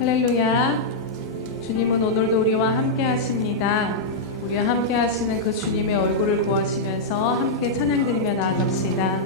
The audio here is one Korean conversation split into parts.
할렐루야. 주님은 오늘도 우리와 함께 하십니다. 우리와 함께 하시는 그 주님의 얼굴을 보아시면서 함께 찬양드리며 나아갑시다.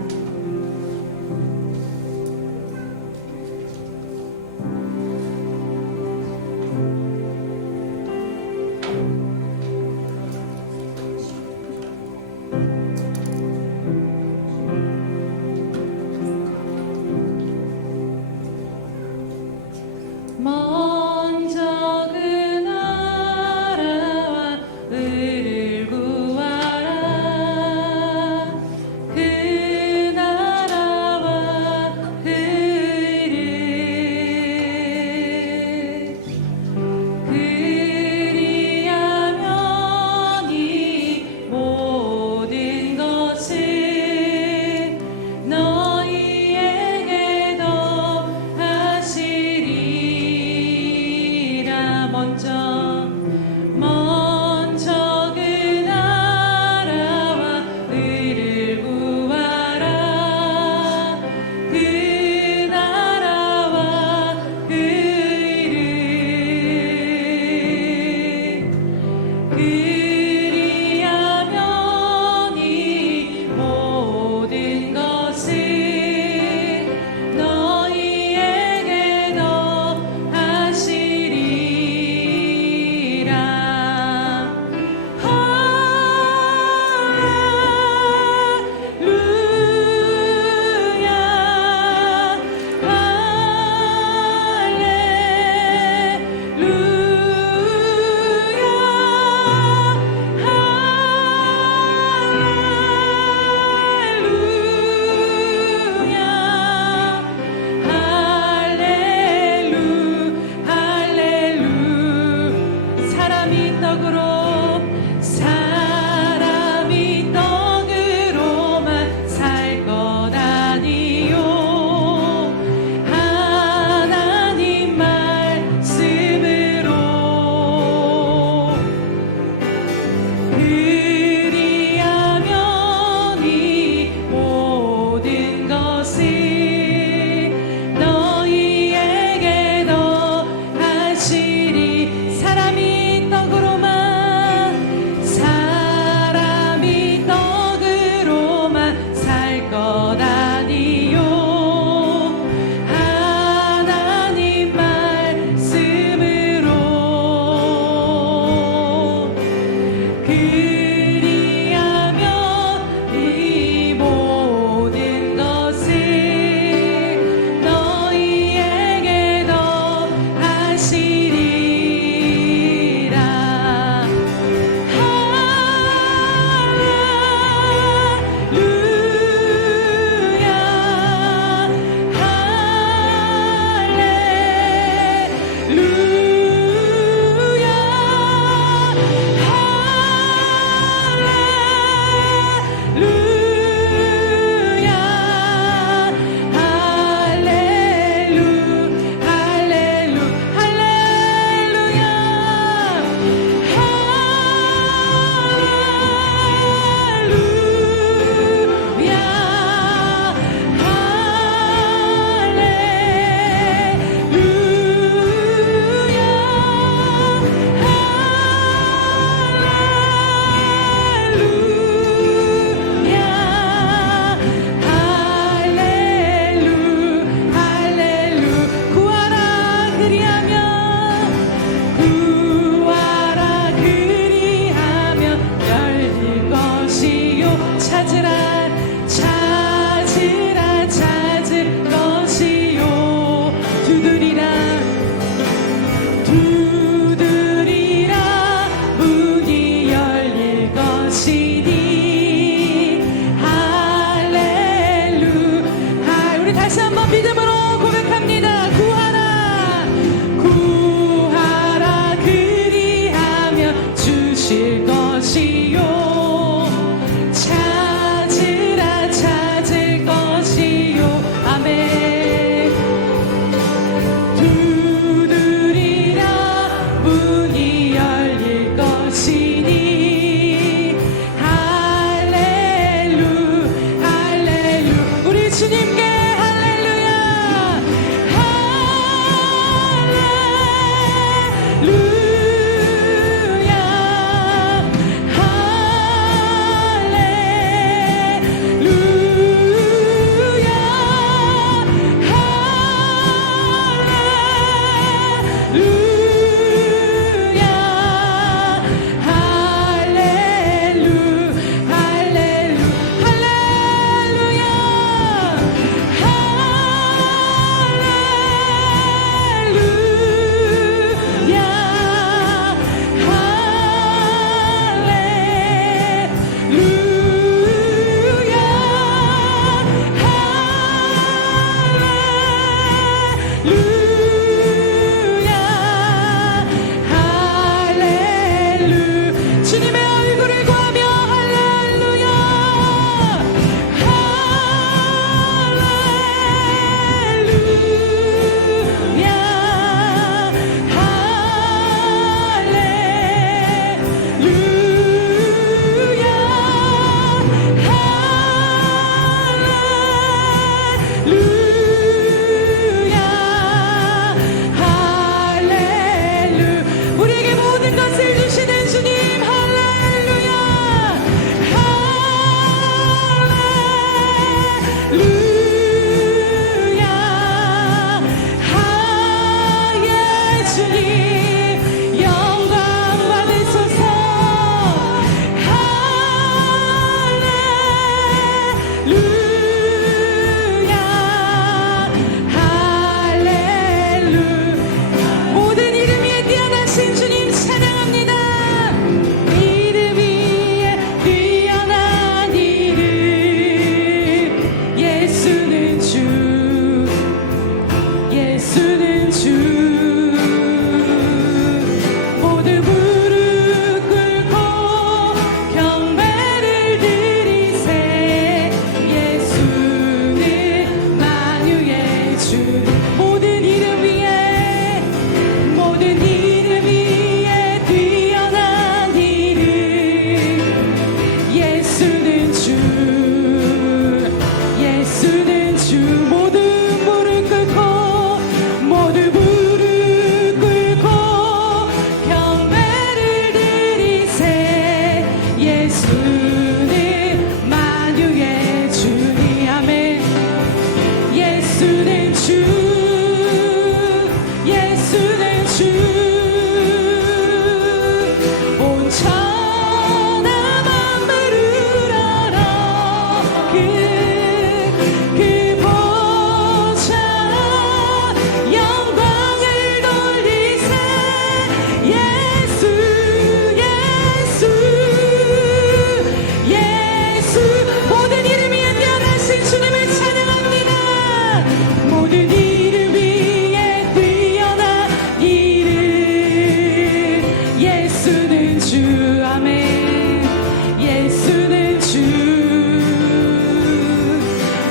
먼저 그 나라와 의를 구하라. 그 나라와 의를 그리하면 이 모든 것을 너희에게 더하시리라. 먼저 그 나라와 의를 구하라. 그 나라와 의를 그리하면 이 모든 것을 너희에게 더하시리라. 사람이 떡으로만 살 것 아니요 하나님 말씀으로 그리하면 이 모든 것을 너희에게 더하시리. 사람이 떡으로만 살 것 아니요 하나님 말씀으로 그리하면 이 모든 것을 너희에게 더하시리라. 찾을 것이요 두드리라 문이 열릴 것이니. 할렐루야. 우리 다시 한번 믿음으로 고백합니다. 구하라 그리하면 주실 것이요 찾을 것이요. 아멘. 두드리라 문이 열릴 것이니. 할렐루야. 우리 주님께 할렐루야. 예수는 주 모두 무릎 꿇고 모두 무릎 꿇고 경배를 드리세 예수는 만유의 주니 아멘 예수는 주 예수는 주 온 천하 만물을 알아 그 보좌 영광을 돌리세 예수 예수 예수 모든 이름 위에 뛰어나신 주님을 찬양합니다 모든 이름 위에 뛰어난 이름 예수는 주 아멘 예수는 주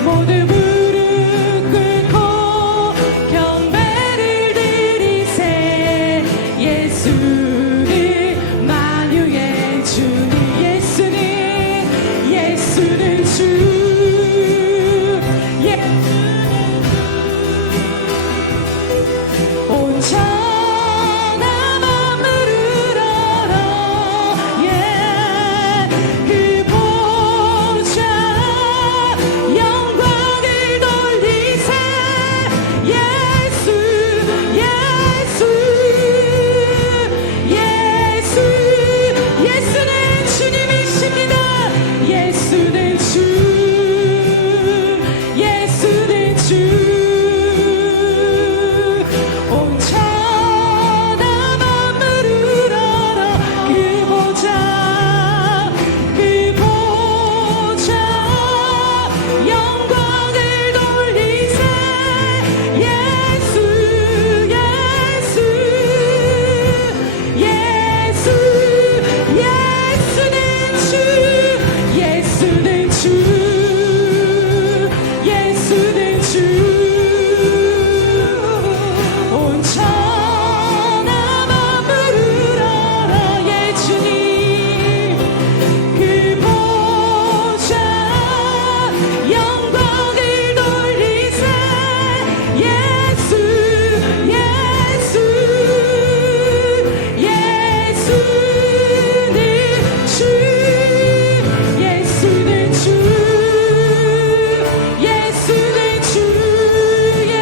모두 무릎 꿇고 경배를 드리세 예수는 만유의 주니 예수는 주 온 천하 만물을 알아 예 그 보좌 영광을 돌리세 예수 예수 예수 예수는 주님이십니다 예수는 주 예수는 주 온 천하 만물을 알아 그 보좌 영광을 돌리세 예수 예수 예수 예수는 주 예수는 주 예수는 주 온 천하 만물을 알아 예 주님 그 보좌 영광을 돌리세 예수 예수 예수는 주 예수는 주 예수는 주야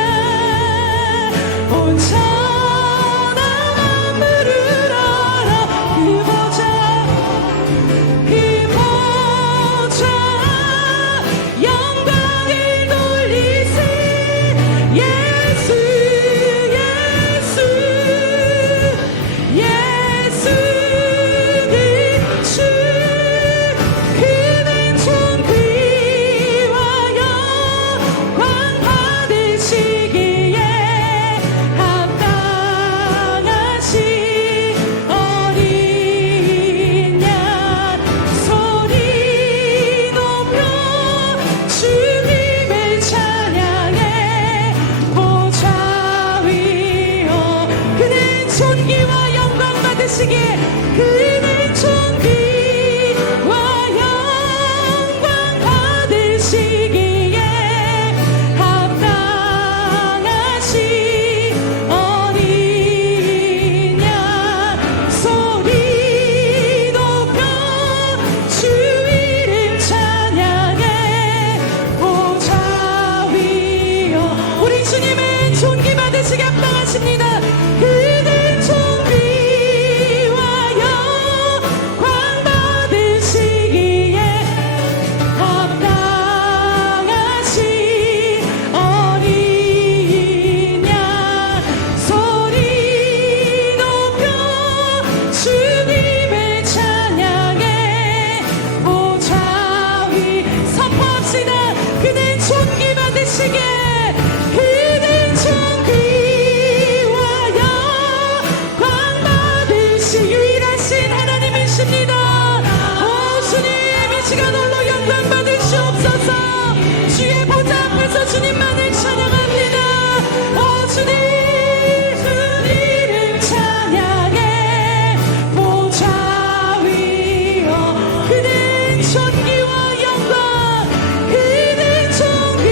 온 천하 만물을 알아 그 보좌 영광을 돌리세 예수 예수 예수는 주 그는 존귀와 영광 받으시기에 합당하신 어린 양 소리 높여 주님을 찬양해 보좌 위여 그는 존귀와 영광 받으시기에 그는 존귀와 영광 받으시기에 합당하신 어린 양 소리 높여 주 이름 찬양해 보좌 위여 우리 주님은 존귀 받으시기 합당하십니다 그는 존귀와 영광 받으시기에 합당하신 어린 양 소리 높여 주님을 찬양해 보좌 위 선포합시다 그는 존귀 받으시기에 그는 존귀와 영광 받으시 유일하신 하나님이십니다 오 주님 이 시간 홀로 영광 받으시옵소서 주의 보좌 앞에서 주님만을 찬양합니다 오 주님 이름 찬양해 보좌 위여 그는 존귀와 영광 그는 존귀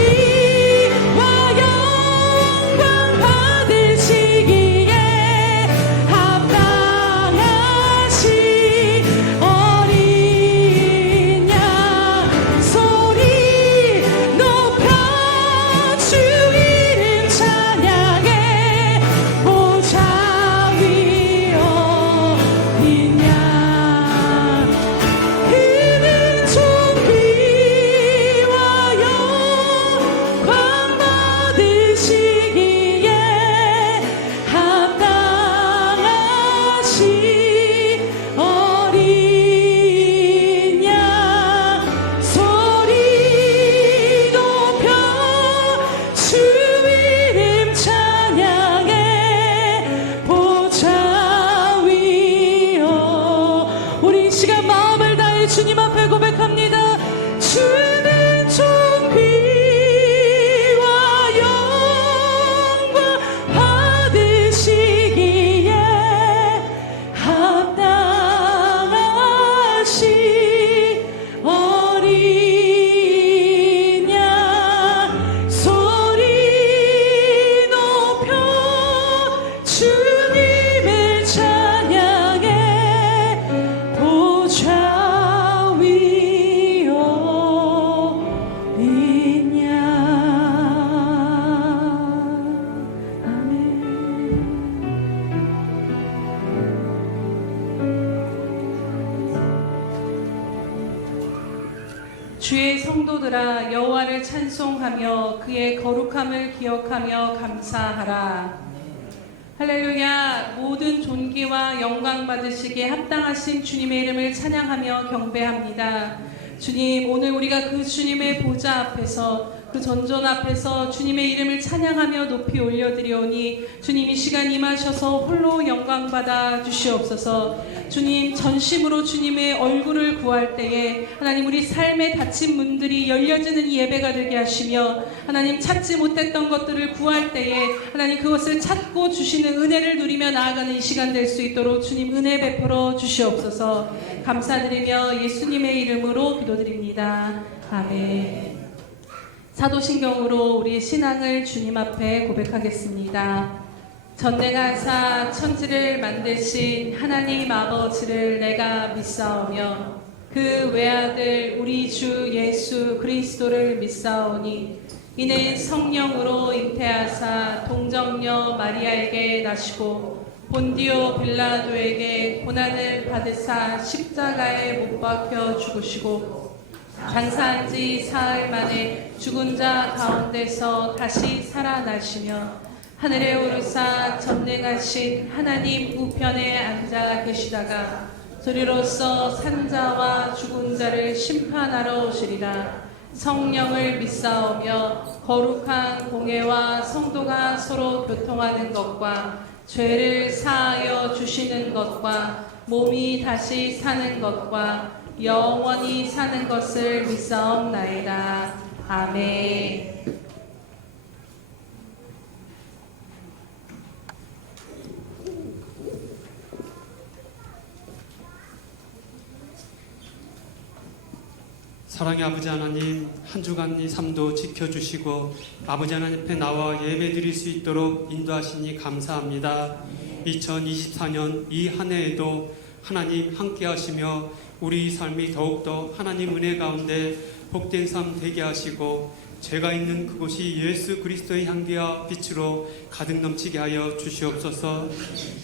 주의 성도들아 여호와를 찬송하며 그의 거룩함을 기억하며 감사하라. 할렐루야. 모든 존귀와 영광 받으시기에 합당하신 주님의 이름을 찬양하며 경배합니다. 주님, 오늘 우리가 그 주님의 보좌 앞에서, 그 전전 앞에서 주님의 이름을 찬양하며 높이 올려드리오니 주님 이 시간 임하셔서 홀로 영광 받아 주시옵소서. 주님, 전심으로 주님의 얼굴을 구할 때에 하나님 우리 삶의 닫힌 문들이 열려지는 이 예배가 되게 하시며, 하나님 찾지 못했던 것들을 구할 때에 하나님 그것을 찾고 주시는 은혜를 누리며 나아가는 이 시간 될 수 있도록 주님 은혜 베풀어 주시옵소서. 감사드리며 예수님의 이름으로 기도드립니다. 아멘. 사도신경으로 우리의 신앙을 주님 앞에 고백하겠습니다. 전능하사 천지를 만드신 하나님 아버지를 내가 믿사오며 그 외아들 우리 주 예수 그리스도를 믿사오니 이는 성령으로 잉태하사 동정녀 마리아에게 나시고 본디오 빌라도에게 고난을 받으사 십자가에 못 박혀 죽으시고 장사한 지 사흘 만에 죽은 자 가운데서 다시 살아나시며 하늘에 오르사 전능하신 하나님 우편에 앉아 계시다가 소리로써 산자와 죽은 자를 심판하러 오시리라. 성령을 믿사오며 거룩한 공회와 성도가 서로 교통하는 것과 죄를 사하여 주시는 것과 몸이 다시 사는 것과 영원히 사는 것을 믿사옵나이다. 아멘. 사랑의 아버지 하나님, 한 주간 이 삶도 지켜주시고 아버지 하나님 앞에 나와 예배드릴 수 있도록 인도하시니 감사합니다. 2024년 이 한 해에도 하나님 함께 하시며 우리 삶이 더욱더 하나님 은혜 가운데 복된 삶 되게 하시고 제가 있는 그곳이 예수 그리스도의 향기와 빛으로 가득 넘치게 하여 주시옵소서.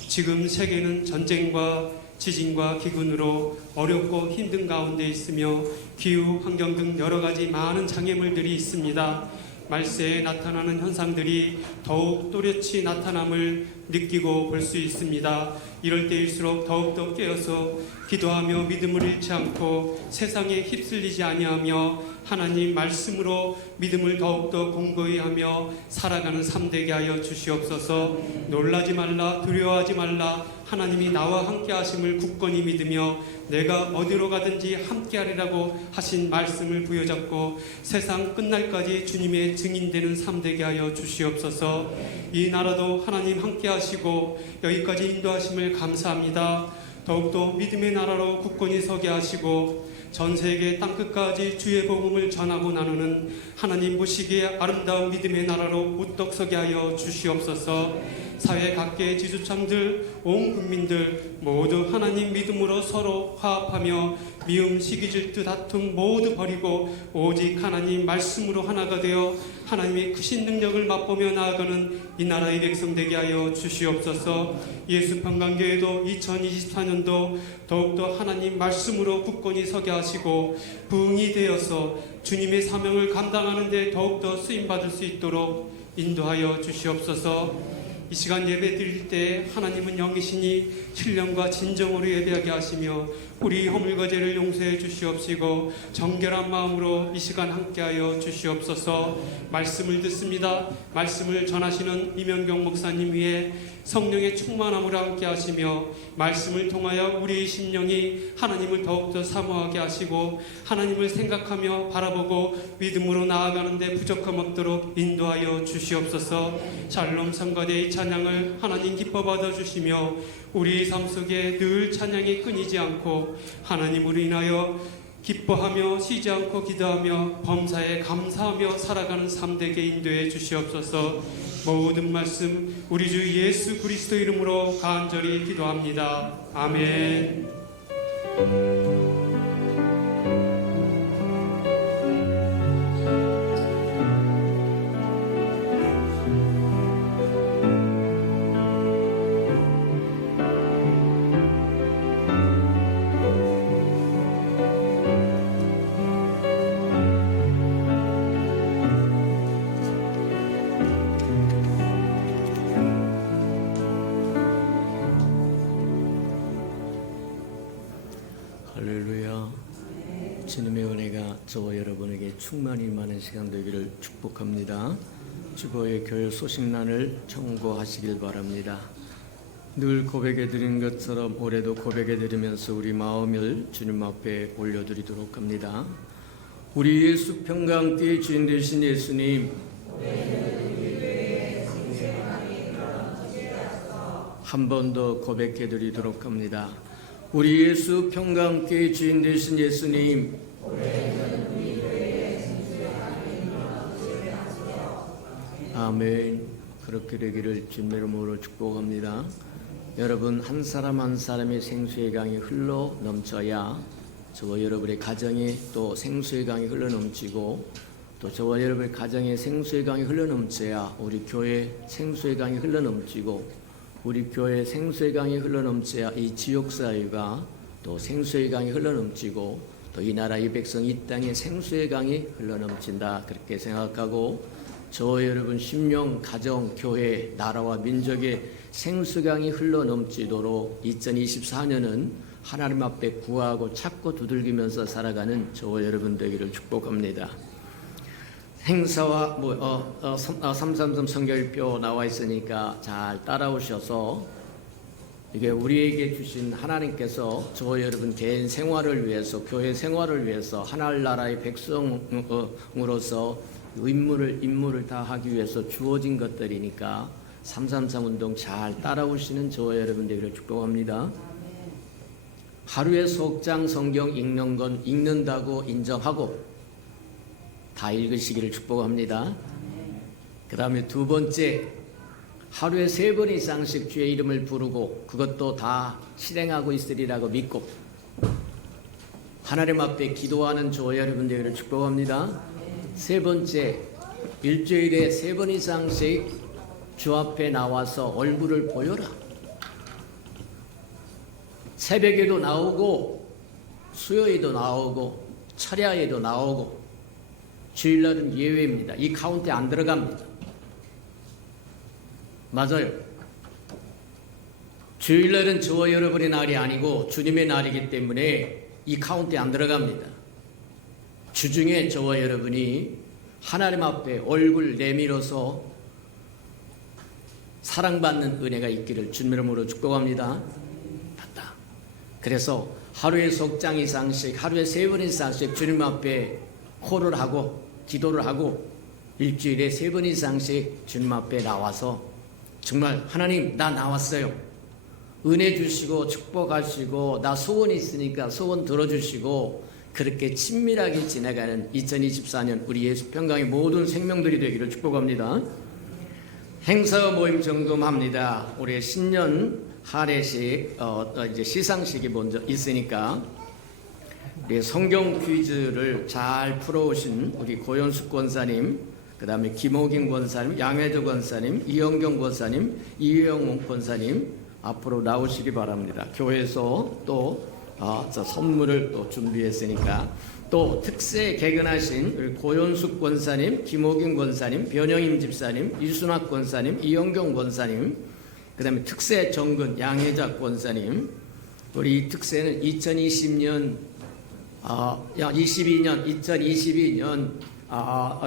지금 세계는 전쟁과 지진과 기근으로 어렵고 힘든 가운데 있으며 기후, 환경 등 여러 가지 많은 장애물들이 있습니다. 말세에 나타나는 현상들이 더욱 또렷이 나타남을 느끼고 볼 수 있습니다. 이럴 때일수록 더욱더 깨어서 기도하며 믿음을 잃지 않고 세상에 휩쓸리지 아니하며 하나님 말씀으로 믿음을 더욱더 공고히 하며 살아가는 삶 되게 하여 주시옵소서. 놀라지 말라, 두려워하지 말라, 하나님이 나와 함께 하심을 굳건히 믿으며 내가 어디로 가든지 함께 하리라고 하신 말씀을 부여잡고 세상 끝날까지 주님의 증인되는 삶 되게 하여 주시옵소서. 이 나라도 하나님 함께 하시고 여기까지 인도하심을 감사합니다. 더욱더 믿음의 나라로 굳건히 서게 하시고 전 세계 땅끝까지 주의 복음을 전하고 나누는 하나님 보시기에 아름다운 믿음의 나라로 우떡 서게 하여 주시옵소서. 사회 각계의 지주참들, 온 국민들 모두 하나님 믿음으로 서로 화합하며 미움, 시기, 질투, 다툼 모두 버리고 오직 하나님 말씀으로 하나가 되어 하나님의 크신 능력을 맛보며 나아가는 이 나라의 백성 되게 하여 주시옵소서. 예수 평강교회도 2024년도 더욱더 하나님 말씀으로 굳건히 서게 하시고 부흥이 되어서 주님의 사명을 감당하는 데 더욱더 쓰임받을 수 있도록 인도하여 주시옵소서. 이 시간 예배 드릴 때 하나님은 영이시니 신령과 진정으로 예배하게 하시며 우리 허물과 죄를 용서해 주시옵시고 정결한 마음으로 이 시간 함께하여 주시옵소서. 말씀을 듣습니다. 말씀을 전하시는 이명경 목사님 위에 성령의 충만함으로 함께 하시며 말씀을 통하여 우리의 심령이 하나님을 더욱더 사모하게 하시고 하나님을 생각하며 바라보고 믿음으로 나아가는 데 부족함 없도록 인도하여 주시옵소서. 샬롬 성가대의 찬양을 하나님 기뻐 받아주시며 우리 삶 속에 늘 찬양이 끊이지 않고 하나님으로 인하여 기뻐하며 쉬지 않고 기도하며 범사에 감사하며 살아가는 삶 되게 인도해 주시옵소서. 모든 말씀 우리 주 예수 그리스도 이름으로 간절히 기도합니다. 아멘. 저와 여러분에게 충만히 많은 시간 되기를 축복합니다. 주보의 교회 소식란을 청구하시길 바랍니다. 늘 고백해 드린 것처럼 올해도 고백해 드리면서 우리 마음을 주님 앞에 올려드리도록 합니다. 우리 예수 평강교회 주인 되신 예수님, 한 번 더 고백해 드리도록 합니다. 우리 예수 평강교회 주인 되신 예수님, 아멘. 그렇게 되기를 주님의 이름으로 축복합니다. 여러분, 한 사람 한 사람의 생수의 강이 흘러 넘쳐야 저와 여러분의 가정에 또 생수의 강이 흘러 넘치고, 또 저와 여러분의 가정에 생수의 강이 흘러 넘쳐야 우리 교회 생수의 강이 흘러 넘치고, 우리 교회 생수의 강이 흘러 넘쳐야 이 지역사회가 또 생수의 강이 흘러 넘치고, 또 이 나라 이 백성 이 땅에 생수의 강이 흘러 넘친다, 그렇게 생각하고, 저와 여러분 심령, 가정, 교회, 나라와 민족의 생수강이 흘러 넘치도록 2024년은 하나님 앞에 구하고 찾고 두들기면서 살아가는 저와 여러분 되기를 축복합니다. 행사와 333 성결표 나와 있으니까 잘 따라오셔서, 이게 우리에게 주신 하나님께서 저와 여러분 개인 생활을 위해서, 교회 생활을 위해서, 하나나라의 백성으로서 임무를 다 하기 위해서 주어진 것들이니까 333 운동 잘 따라오시는 저와 여러분 되기를 축복합니다. 하루에 속장 성경 읽는 건 읽는다고 인정하고 다 읽으시기를 축복합니다. 그 다음에 두 번째, 하루에 3번 이상씩 주의 이름을 부르고 그것도 다 실행하고 있으리라고 믿고 하나님 앞에 기도하는 저와 여러분 되기를 축복합니다. 세 번째, 일주일에 3번 이상씩 주 앞에 나와서 얼굴을 보여라. 새벽에도 나오고 수요일에도 나오고 철야에도 나오고, 주일날은 예외입니다. 이 카운트에 안 들어갑니다. 맞아요. 주일날은 저와 여러분의 날이 아니고 주님의 날이기 때문에 이 카운트에 안 들어갑니다. 주중에 저와 여러분이 하나님 앞에 얼굴 내밀어서 사랑받는 은혜가 있기를 주님 이름으로 축복합니다. 맞다. 그래서 하루에 속장 이상씩, 하루에 3번 이상씩 주님 앞에 콜을 하고 기도를 하고, 일주일에 3번 이상씩 주님 앞에 나와서 정말 하나님, 나 나왔어요. 은혜 주시고 축복하시고, 나 소원이 있으니까 소원 들어주시고, 그렇게 친밀하게 지나가는 2024년 우리 예수 평강의 모든 생명들이 되기를 축복합니다. 행사 모임 점검합니다. 우리 신년 할애식 이제 시상식이 먼저 있으니까 우리 성경 퀴즈를 잘 풀어오신 우리 고현숙 권사님, 그 다음에 김호긴 권사님, 양혜조 권사님, 이영경 권사님, 이영웅 권사님 앞으로 나오시기 바랍니다. 교회에서 또 선물을 또 준비했으니까, 또 특세 개근하신 우리 고현숙 권사님, 김호긴 권사님, 변영임 집사님, 이순학 권사님, 이영경 권사님, 그 다음에 특세 정근 양혜자 권사님, 우리 이 특세는 2022년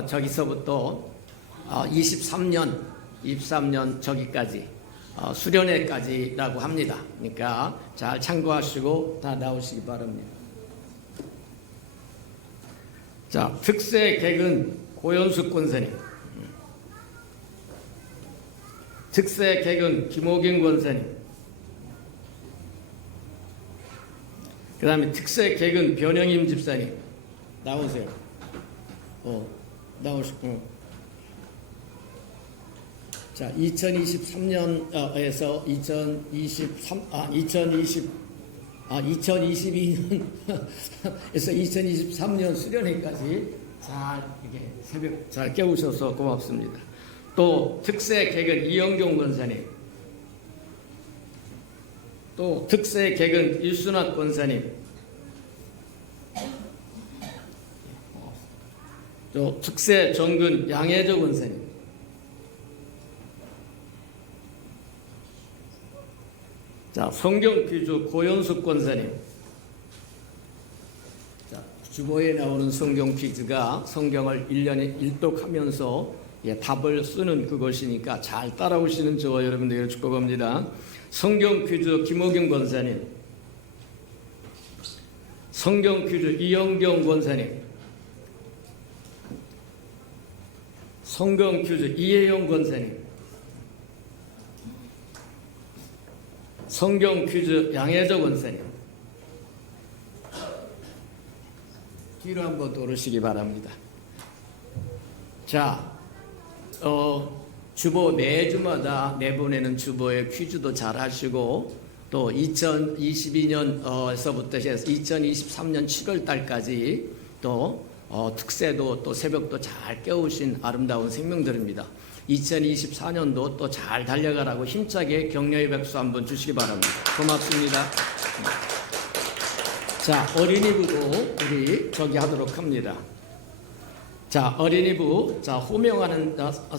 저기서부터 23년 저기까지 수련회까지라고 합니다. 그러니까 잘 참고하시고 다 나오시기 바랍니다. 자, 특세 개근 고현숙 권사님, 특세 개근 김호경 권사님, 그 다음에 특세 개근 변영임 집사님 나오세요. 나오시고. 자, 2023년에서 2022년에서 2023년 수련회까지 잘 이게 새벽 잘 깨우셔서 고맙습니다. 또 특세 개근 이영경 권사님, 또 특세 개근 일순학 권사님, 또 특세 정근 양혜조 권사님, 자, 성경 퀴즈 고현숙 권사님, 자, 주보에 나오는 성경 퀴즈가 성경을 1년에 일독하면서 답을 쓰는 그것이니까 잘 따라오시는 저와 여러분들을 축복합니다. 성경 퀴즈 김호경 권사님, 성경 퀴즈 이영경 권사님, 성경 퀴즈 이혜영 권사님, 성경 퀴즈 양혜저 권사님, 뒤로 한번 돌으시기 바랍니다. 자, 주보 매주마다 내보내는 주보의 퀴즈도 잘 하시고 또 2022년서부터 해서 2023년 7월 달까지 또 특세도 또 새벽도 잘 깨우신 아름다운 생명들입니다. 2024년도 또 잘 달려가라고 힘차게 격려의 백수 한번 주시기 바랍니다. 고맙습니다. 자, 어린이부도 우리 저기 하도록 합니다. 자, 어린이부, 자, 호명하는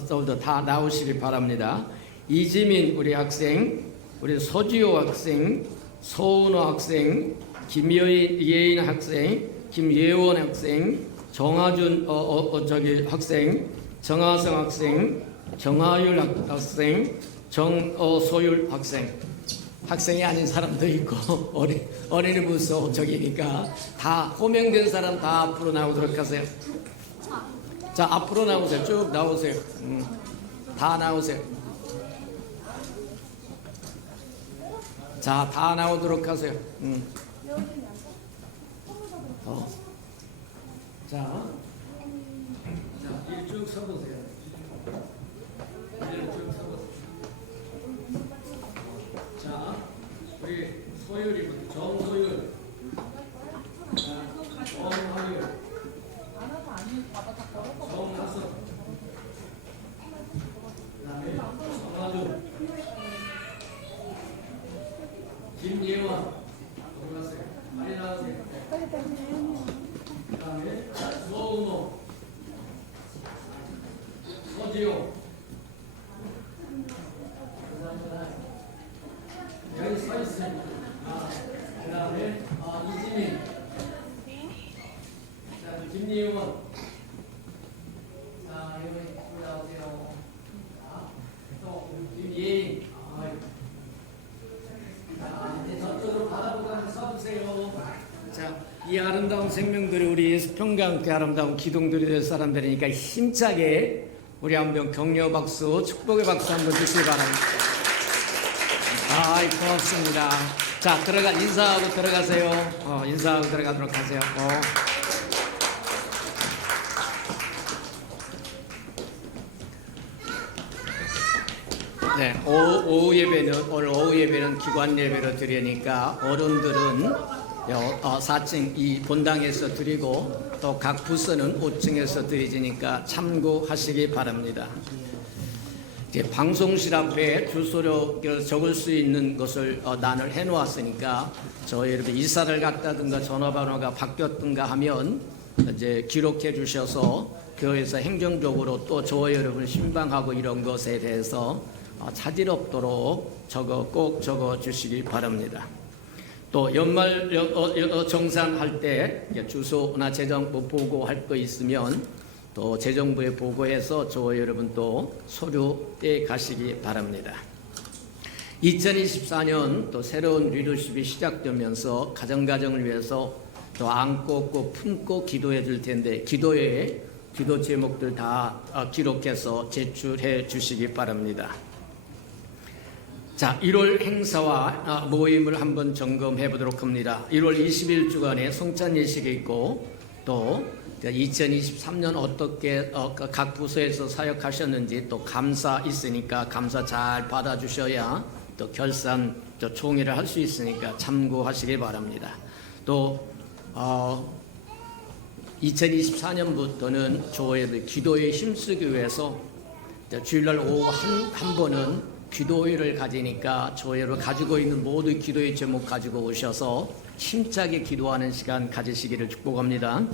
분들 다 나오시기 바랍니다. 이지민 우리 학생, 우리 서지호 학생, 서은호 학생, 김예인 학생, 김예원 학생, 정하준 저기 학생, 정하성 학생, 정하율 학생, 정소율 학생. 학생이 아닌 사람도 있고 어린이부서 저기니까 다 호명된 사람 다 앞으로 나오도록 하세요. 자, 앞으로 나오세요. 쭉 나오세요. 다 나오세요. 자, 다 나오도록 하세요. 자, 쭉 서보세요. 쭉 서보세요. 자, 우리 소율이 정소율, 정하율, 정하성, 그다음에 정하준, 김예원, 올라가세요. 빨리 나오세요. 그다음에 서은호, 서지호. 여기 서 있어요. 그 다음에 이지민, 자, 김예원, 자, 여기 나오세요. 또 김예인, 자, 이제 저쪽으로 바라보고 서주세요. 자, 이 아름다운 생명들이 우리 예수평과 함께 아름다운 기둥들이 될 사람들이니까 힘차게 우리 한번 격려 박수, 축복의 박수 한번 주시기 바랍니다. 아이, 고맙습니다. 자, 인사하고 들어가세요. 인사하고 들어가도록 하세요. 네, 오후 예배는, 오늘 오후 예배는 기관 예배로 드리니까 어른들은 4층 이 본당에서 드리고 또 각 부서는 5층에서 드리지니까 참고하시기 바랍니다. 이제 방송실 앞에 주소로 적을 수 있는 것을 난을 해놓았으니까 저희 여러분 이사를 갔다든가 전화번호가 바뀌었든가 하면 이제 기록해 주셔서 교회에서 행정적으로 또 저희 여러분 신방하고 이런 것에 대해서 차질 없도록 꼭 적어 주시기 바랍니다. 또 연말 정산할 때 주소나 재정부 보고할 거 있으면 또 재정부에 보고해서 저와 여러분 또 서류에 가시기 바랍니다. 2024년 또 새로운 리더십이 시작되면서 가정을 위해서 또 안고 꼭 품고 기도해 줄 텐데 기도 제목들 다 기록해서 제출해 주시기 바랍니다. 자, 1월 행사와 모임을 한번 점검해 보도록 합니다. 1월 20일 주간에 성찬 예식이 있고 또 2023년 어떻게 각 부서에서 사역하셨는지 또 감사 있으니까 감사 잘 받아주셔야 또 결산 또 총회를 할 수 있으니까 참고하시기 바랍니다. 또 2024년부터는 교회의 기도에 힘쓰기 위해서 주일날 오후 한 번은 기도회를 가지니까 교회로 가지고 있는 모든 기도의 제목 가지고 오셔서 힘차게 기도하는 시간 가지시기를 축복합니다.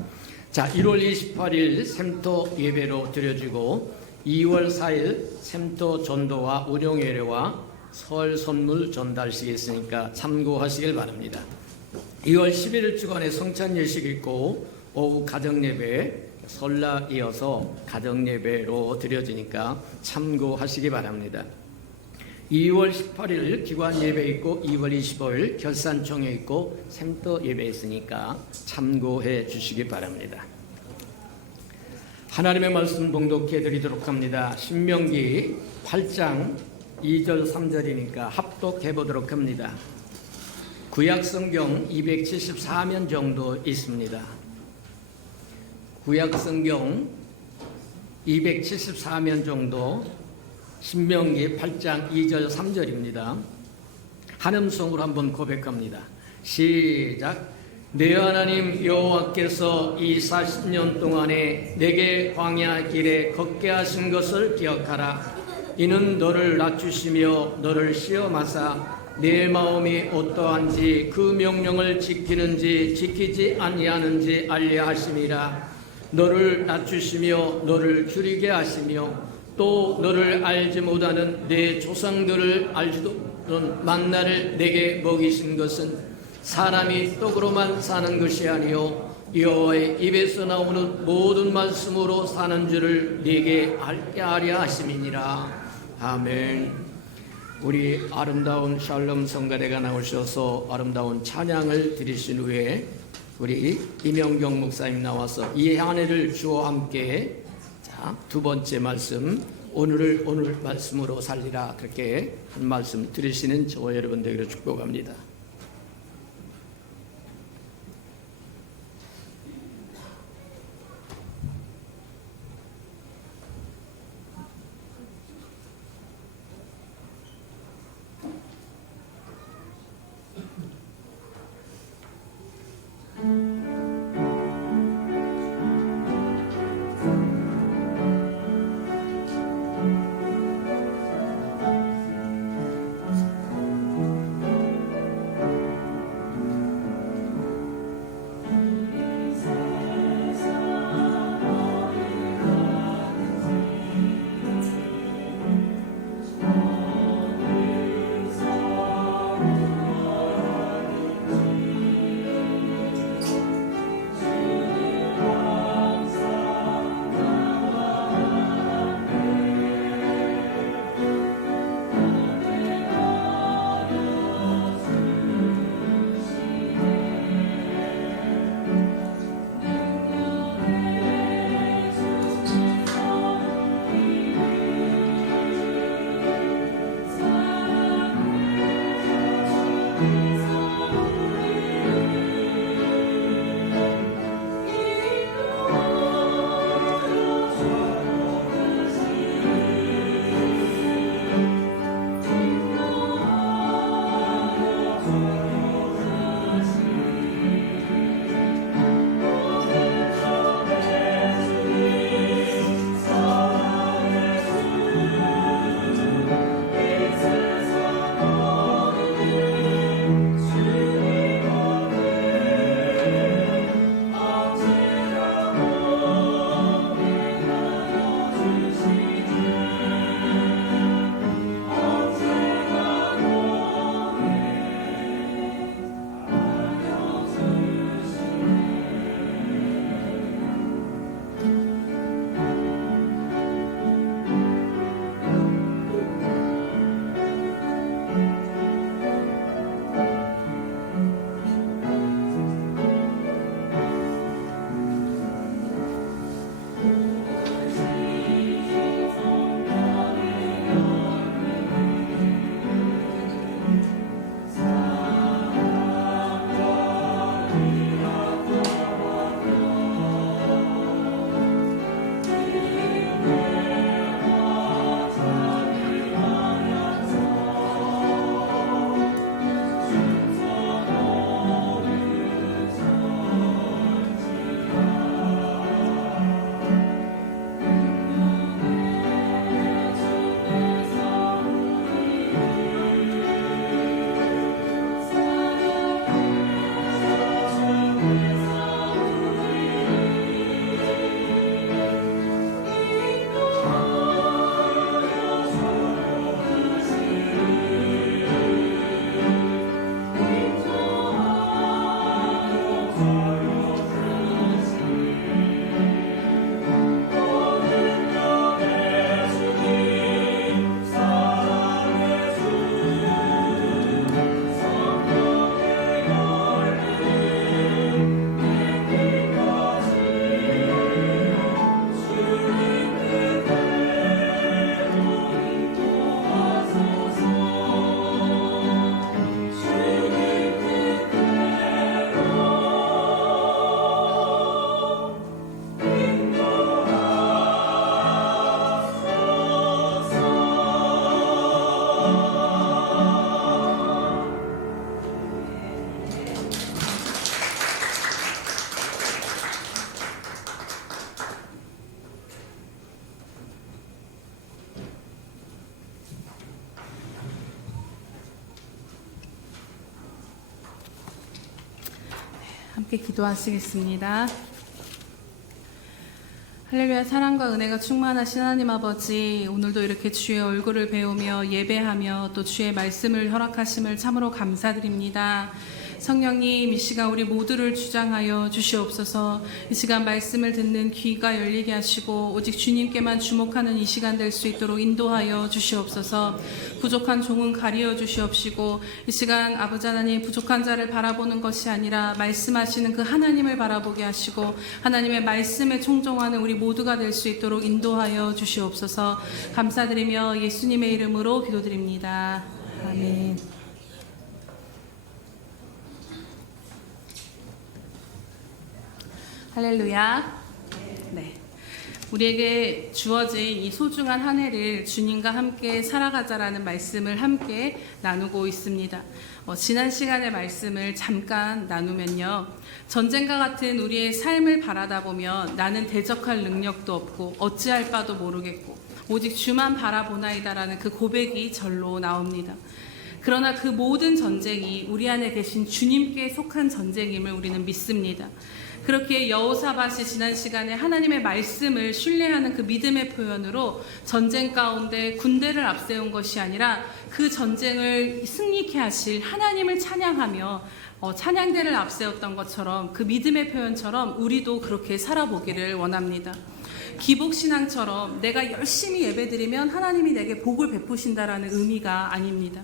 자, 1월 28일 샘터 예배로 드려지고 2월 4일 샘터 전도와 운영 예배와 설 선물 전달식이 있으니까 참고하시길 바랍니다. 2월 11일 주간에 성찬 예식이 있고 오후 가정예배 설날 이어서 가정예배로 드려지니까 참고하시기 바랍니다. 2월 18일 기관 예배 있고 2월 25일 결산총회 있고 생터 예배 있으니까 참고해 주시기 바랍니다. 하나님의 말씀 봉독해 드리도록 합니다. 신명기 8장 2절 3절이니까 합독해 보도록 합니다. 구약성경 274면 정도 있습니다. 구약성경 274면 정도, 신명기 8장 2절 3절입니다. 한음성으로 한번 고백합니다. 시작. 내 하나님 여호와께서 이 40년 동안에 내게 광야 길에 걷게 하신 것을 기억하라. 이는 너를 낮추시며 너를 시험하사 내 마음이 어떠한지 그 명령을 지키는지 지키지 아니하는지 알려 하심이라. 너를 낮추시며 너를 줄이게 하시며 또 너를 알지 못하는 내 조상들을 알지도 못하는 만나를 내게 먹이신 것은 사람이 떡으로만 사는 것이 아니요 여호와의 입에서 나오는 모든 말씀으로 사는 줄을 네게 알게 하려 하심이니라. 아멘. 우리 아름다운 샬롬 성가대가 나오셔서 아름다운 찬양을 드리신 후에 우리 임영경 목사님 나와서 이 한 해를 주와 함께, 자, 두 번째 말씀, 오늘을 오늘 말씀으로 살리라, 그렇게 한 말씀 드리시는 저와 여러분들에게 축복합니다. 함께 기도하시겠습니다. 할렐루야. 사랑과 은혜가 충만하신 하나님 아버지, 오늘도 이렇게 주의 얼굴을 배우며 예배하며 또 주의 말씀을 허락하심을 참으로 감사드립니다. 성령님, 이 시간 우리 모두를 주장하여 주시옵소서. 이 시간 말씀을 듣는 귀가 열리게 하시고 오직 주님께만 주목하는 이 시간 될 수 있도록 인도하여 주시옵소서. 부족한 종은 가리어 주시옵시고 이 시간 아버지 하나님, 부족한 자를 바라보는 것이 아니라 말씀하시는 그 하나님을 바라보게 하시고 하나님의 말씀에 총종하는 우리 모두가 될 수 있도록 인도하여 주시옵소서. 감사드리며 예수님의 이름으로 기도드립니다. 아멘. 할렐루야. 네. 우리에게 주어진 이 소중한 한 해를 주님과 함께 살아가자라는 말씀을 함께 나누고 있습니다. 지난 시간의 말씀을 잠깐 나누면요. 전쟁과 같은 우리의 삶을 바라다 보면 나는 대적할 능력도 없고 어찌할 바도 모르겠고 오직 주만 바라보나이다라는 그 고백이 절로 나옵니다. 그러나 그 모든 전쟁이 우리 안에 계신 주님께 속한 전쟁임을 우리는 믿습니다. 그렇게 여호사밧이 지난 시간에 하나님의 말씀을 신뢰하는 그 믿음의 표현으로 전쟁 가운데 군대를 앞세운 것이 아니라 그 전쟁을 승리케 하실 하나님을 찬양하며 찬양대를 앞세웠던 것처럼 그 믿음의 표현처럼 우리도 그렇게 살아보기를 원합니다. 기복신앙처럼 내가 열심히 예배드리면 하나님이 내게 복을 베푸신다라는 의미가 아닙니다.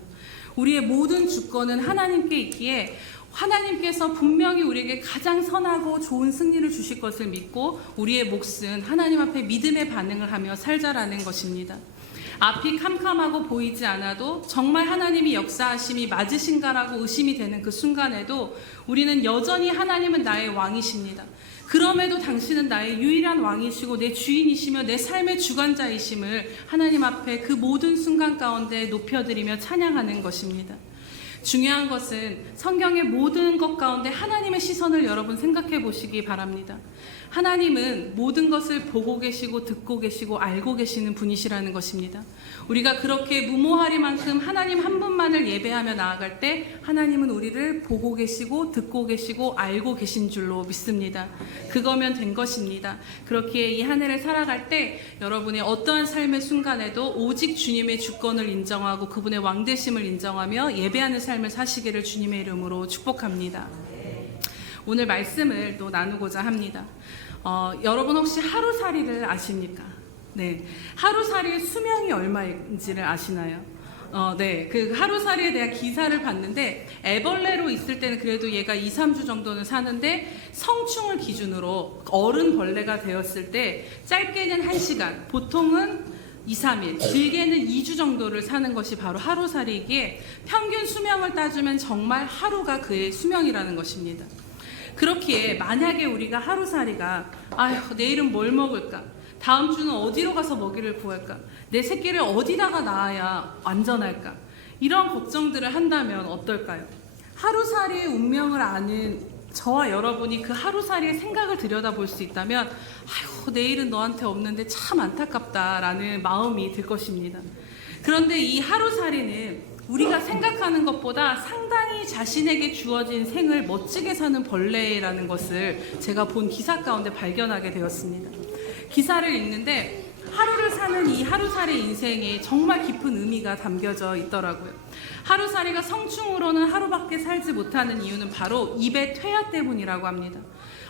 우리의 모든 주권은 하나님께 있기에 하나님께서 분명히 우리에게 가장 선하고 좋은 승리를 주실 것을 믿고 우리의 몫은 하나님 앞에 믿음의 반응을 하며 살자라는 것입니다. 앞이 캄캄하고 보이지 않아도 정말 하나님이 역사하심이 맞으신가라고 의심이 되는 그 순간에도 우리는 여전히 하나님은 나의 왕이십니다. 그럼에도 당신은 나의 유일한 왕이시고 내 주인이시며 내 삶의 주관자이심을 하나님 앞에 그 모든 순간 가운데 높여드리며 찬양하는 것입니다. 중요한 것은 성경의 모든 것 가운데 하나님의 시선을 여러분 생각해 보시기 바랍니다. 하나님은 모든 것을 보고 계시고 듣고 계시고 알고 계시는 분이시라는 것입니다. 우리가 그렇게 무모하리만큼 하나님 한 분만을 예배하며 나아갈 때 하나님은 우리를 보고 계시고 듣고 계시고 알고 계신 줄로 믿습니다. 그거면 된 것입니다. 그렇기에 이 한 해를 살아갈 때 여러분의 어떠한 삶의 순간에도 오직 주님의 주권을 인정하고 그분의 왕되심을 인정하며 예배하는 삶을 사시기를 주님의 이름으로 축복합니다. 오늘 말씀을 또 나누고자 합니다. 여러분 혹시 하루살이를 아십니까? 네, 하루살이의 수명이 얼마인지를 아시나요? 네, 그 하루살이에 대한 기사를 봤는데 애벌레로 있을 때는 그래도 얘가 2, 3주 정도는 사는데 성충을 기준으로 어른 벌레가 되었을 때 짧게는 1시간, 보통은 2, 3일, 길게는 2주 정도를 사는 것이 바로 하루살이이기에 평균 수명을 따지면 정말 하루가 그의 수명이라는 것입니다. 그렇기에 만약에 우리가 하루살이가 아휴 내일은 뭘 먹을까? 다음 주는 어디로 가서 먹이를 구할까? 내 새끼를 어디다가 낳아야 안전할까? 이런 걱정들을 한다면 어떨까요? 하루살이의 운명을 아는 저와 여러분이 그 하루살이의 생각을 들여다볼 수 있다면 아휴 내일은 너한테 없는데 참 안타깝다라는 마음이 들 것입니다. 그런데 이 하루살이는 우리가 생각하는 것보다 상당히 자신에게 주어진 생을 멋지게 사는 벌레라는 것을 제가 본 기사 가운데 발견하게 되었습니다. 기사를 읽는데 하루를 사는 이 하루살이 인생에 정말 깊은 의미가 담겨져 있더라고요. 하루살이가 성충으로는 하루밖에 살지 못하는 이유는 바로 입의 퇴화 때문이라고 합니다.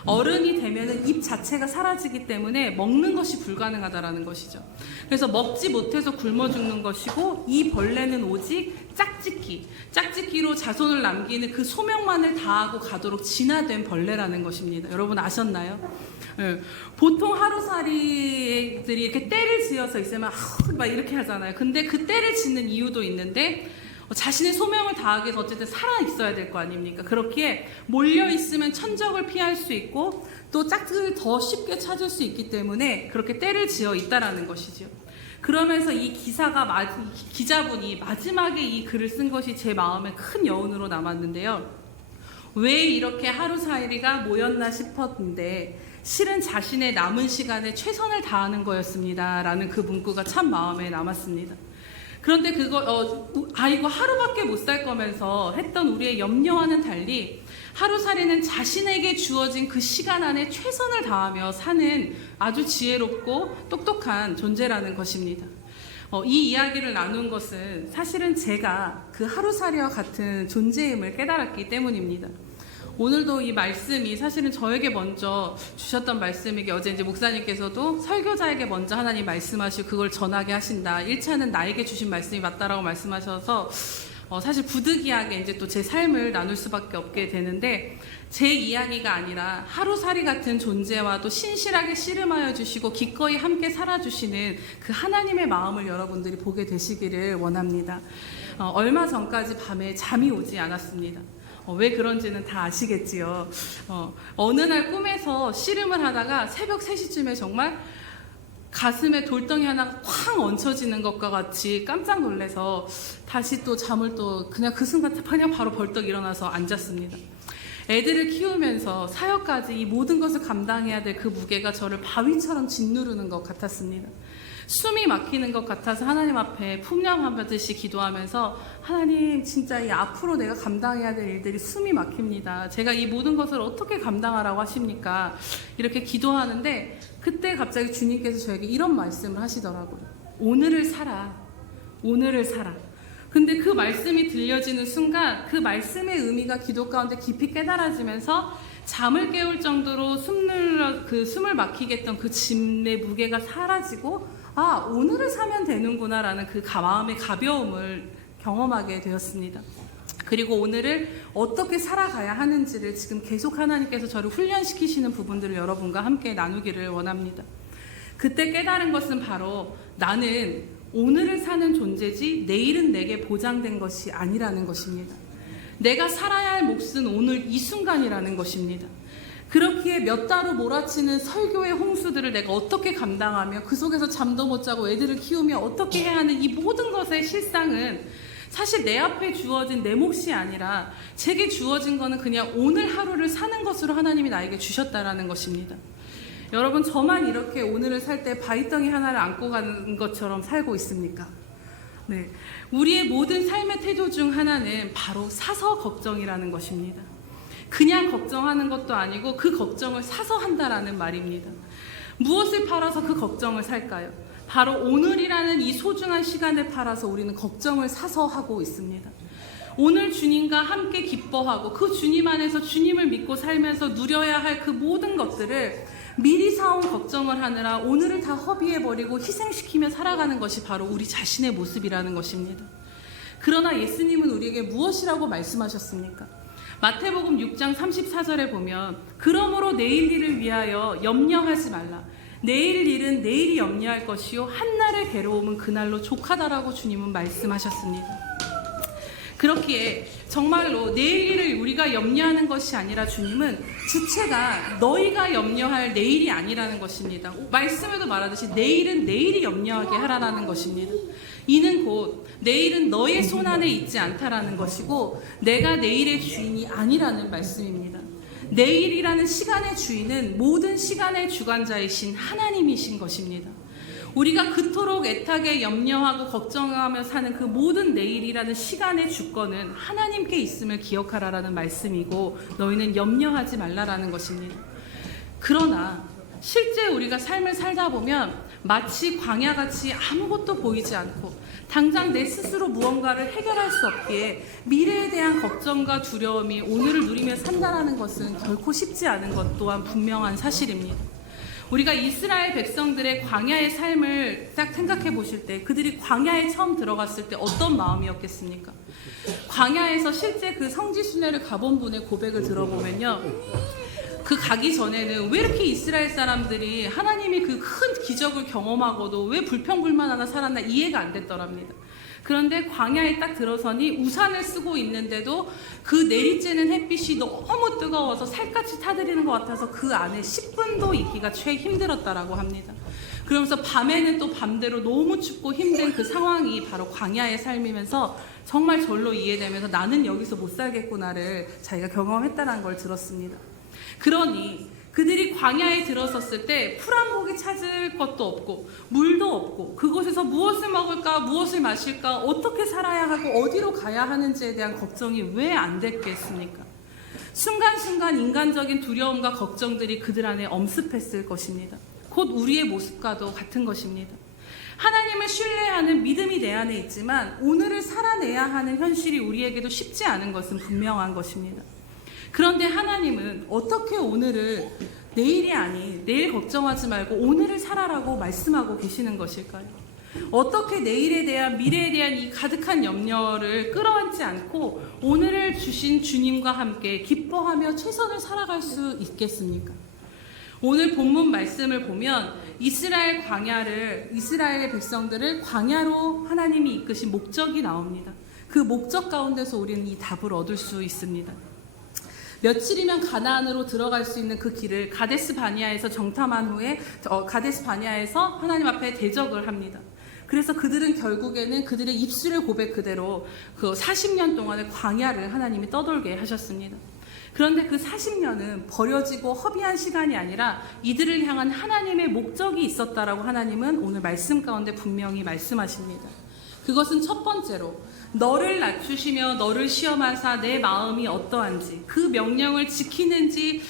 어른이 되면은 입 자체가 사라지기 때문에 먹는 것이 불가능하다라는 것이죠. 그래서 먹지 못해서 굶어 죽는 것이고 이 벌레는 오직 짝짓기로 자손을 남기는 그 소명만을 다하고 가도록 진화된 벌레라는 것입니다. 여러분 아셨나요? 네. 보통 하루살이들이 이렇게 때를 지어서 있으면 막 이렇게 하잖아요. 근데 그 때를 짓는 이유도 있는데 자신의 소명을 다하기 위해서 어쨌든 살아 있어야 될 거 아닙니까? 그렇기에 몰려 있으면 천적을 피할 수 있고 또 짝을 더 쉽게 찾을 수 있기 때문에 그렇게 때를 지어 있다라는 것이죠. 그러면서 이 기자분이 마지막에 이 글을 쓴 것이 제 마음에 큰 여운으로 남았는데요. 왜 이렇게 하루살이가 모였나 싶었는데 실은 자신의 남은 시간에 최선을 다하는 거였습니다. 라는 그 문구가 참 마음에 남았습니다. 그런데 이거 하루밖에 못 살 거면서 했던 우리의 염려와는 달리 하루살이는 자신에게 주어진 그 시간 안에 최선을 다하며 사는 아주 지혜롭고 똑똑한 존재라는 것입니다. 이 이야기를 나눈 것은 사실은 제가 그 하루살이와 같은 존재임을 깨달았기 때문입니다. 오늘도 이 말씀이 사실은 저에게 먼저 주셨던 말씀이기, 어제 이제 목사님께서도 설교자에게 먼저 하나님 말씀하시고 그걸 전하게 하신다. 1차는 나에게 주신 말씀이 맞다라고 말씀하셔서 사실 부득이하게 이제 또 제 삶을 나눌 수밖에 없게 되는데, 제 이야기가 아니라 하루살이 같은 존재와도 신실하게 씨름하여 주시고 기꺼이 함께 살아주시는 그 하나님의 마음을 여러분들이 보게 되시기를 원합니다. 얼마 전까지 밤에 잠이 오지 않았습니다. 왜 그런지는 다 아시겠지요. 어느 날 꿈에서 씨름을 하다가 새벽 3시쯤에 정말 가슴에 돌덩이 하나 쾅 얹혀지는 것과 같이 깜짝 놀라서 다시 또 잠을 그냥 그 순간 그냥 바로 벌떡 일어나서 앉았습니다. 애들을 키우면서 사역까지 이 모든 것을 감당해야 될 그 무게가 저를 바위처럼 짓누르는 것 같았습니다. 숨이 막히는 것 같아서 하나님 앞에 풍령하듯이 기도하면서, 하나님 진짜 이 앞으로 내가 감당해야 될 일들이 숨이 막힙니다. 제가 이 모든 것을 어떻게 감당하라고 하십니까? 이렇게 기도하는데 그때 갑자기 주님께서 저에게 이런 말씀을 하시더라고요. 오늘을 살아. 오늘을 살아. 근데 그 말씀이 들려지는 순간 그 말씀의 의미가 기도 가운데 깊이 깨달아지면서 잠을 깨울 정도로 숨을 막히게 했던 그 짐의 무게가 사라지고, 오늘을 사면 되는구나라는 그 마음의 가벼움을 경험하게 되었습니다. 그리고 오늘을 어떻게 살아가야 하는지를 지금 계속 하나님께서 저를 훈련시키시는 부분들을 여러분과 함께 나누기를 원합니다. 그때 깨달은 것은 바로 나는 오늘을 사는 존재지 내일은 내게 보장된 것이 아니라는 것입니다. 내가 살아야 할 몫은 오늘 이 순간이라는 것입니다. 그렇기에 몇 달로 몰아치는 설교의 홍수들을 내가 어떻게 감당하며 그 속에서 잠도 못 자고 애들을 키우며 어떻게 해야 하는 이 모든 것의 실상은 사실 내 앞에 주어진 내 몫이 아니라 제게 주어진 거는 그냥 오늘 하루를 사는 것으로 하나님이 나에게 주셨다라는 것입니다. 여러분, 저만 이렇게 오늘을 살 때 바위덩이 하나를 안고 가는 것처럼 살고 있습니까? 네, 우리의 모든 삶의 태도 중 하나는 바로 사서 걱정이라는 것입니다. 그냥 걱정하는 것도 아니고 그 걱정을 사서 한다라는 말입니다. 무엇을 팔아서 그 걱정을 살까요? 바로 오늘이라는 이 소중한 시간을 팔아서 우리는 걱정을 사서 하고 있습니다. 오늘 주님과 함께 기뻐하고 그 주님 안에서 주님을 믿고 살면서 누려야 할 그 모든 것들을 미리 사온 걱정을 하느라 오늘을 다 허비해버리고 희생시키며 살아가는 것이 바로 우리 자신의 모습이라는 것입니다. 그러나 예수님은 우리에게 무엇이라고 말씀하셨습니까? 마태복음 6장 34절에 보면, 그러므로 내일 일을 위하여 염려하지 말라. 내일 일은 내일이 염려할 것이요 한날의 괴로움은 그날로 족하다라고 주님은 말씀하셨습니다. 그렇기에 정말로 내일 일을 우리가 염려하는 것이 아니라 주님은 주체가 너희가 염려할 내일이 아니라는 것입니다. 말씀에도 말하듯이 내일은 내일이 염려하게 하라는 것입니다. 이는 곧 내일은 너의 손안에 있지 않다라는 것이고 내가 내일의 주인이 아니라는 말씀입니다. 내일이라는 시간의 주인은 모든 시간의 주관자이신 하나님이신 것입니다. 우리가 그토록 애타게 염려하고 걱정하며 사는 그 모든 내일이라는 시간의 주권은 하나님께 있음을 기억하라라는 말씀이고, 너희는 염려하지 말라라는 것입니다. 그러나 실제 우리가 삶을 살다 보면 마치 광야같이 아무것도 보이지 않고 당장 내 스스로 무언가를 해결할 수 없기에 미래에 대한 걱정과 두려움이 오늘을 누리며 산다라는 것은 결코 쉽지 않은 것 또한 분명한 사실입니다. 우리가 이스라엘 백성들의 광야의 삶을 딱 생각해 보실 때 그들이 광야에 처음 들어갔을 때 어떤 마음이었겠습니까? 광야에서 실제 그 성지순례를 가본 분의 고백을 들어보면요, 그 가기 전에는 왜 이렇게 이스라엘 사람들이 하나님이 그 큰 기적을 경험하고도 왜 불평불만하나 살았나 이해가 안 됐더랍니다. 그런데 광야에 딱 들어서니 우산을 쓰고 있는데도 그 내리쬐는 햇빛이 너무 뜨거워서 살갗이 타들이는 것 같아서 그 안에 10분도 있기가 최 힘들었다라고 합니다. 그러면서 밤에는 또 밤대로 너무 춥고 힘든 그 상황이 바로 광야의 삶이면서 정말 절로 이해되면서 나는 여기서 못 살겠구나를 자기가 경험했다는 걸 들었습니다. 그러니 그들이 광야에 들어섰을 때 풀 한 모기 찾을 것도 없고 물도 없고 그곳에서 무엇을 먹을까 무엇을 마실까 어떻게 살아야 하고 어디로 가야 하는지에 대한 걱정이 왜 안 됐겠습니까? 순간순간 인간적인 두려움과 걱정들이 그들 안에 엄습했을 것입니다. 곧 우리의 모습과도 같은 것입니다. 하나님을 신뢰하는 믿음이 내 안에 있지만 오늘을 살아내야 하는 현실이 우리에게도 쉽지 않은 것은 분명한 것입니다. 그런데 하나님은 어떻게 오늘을 내일이 아닌 내일 걱정하지 말고 오늘을 살아라고 말씀하고 계시는 것일까요? 어떻게 내일에 대한 미래에 대한 이 가득한 염려를 끌어안지 않고 오늘을 주신 주님과 함께 기뻐하며 최선을 살아갈 수 있겠습니까? 오늘 본문 말씀을 보면 이스라엘의 백성들을 광야로 하나님이 이끄신 목적이 나옵니다. 그 목적 가운데서 우리는 이 답을 얻을 수 있습니다. 며칠이면 가나안으로 들어갈 수 있는 그 길을 가데스 바니아에서 정탐한 후에 가데스 바니아에서 하나님 앞에 대적을 합니다. 그래서 그들은 결국에는 그들의 입술의 고백 그대로 그 40년 동안의 광야를 하나님이 떠돌게 하셨습니다. 그런데 그 40년은 버려지고 허비한 시간이 아니라 이들을 향한 하나님의 목적이 있었다라고 하나님은 오늘 말씀 가운데 분명히 말씀하십니다. 그것은 첫 번째로 너를 낮추시며 너를 시험하사 내 마음이 어떠한지 그 명령을 지키는지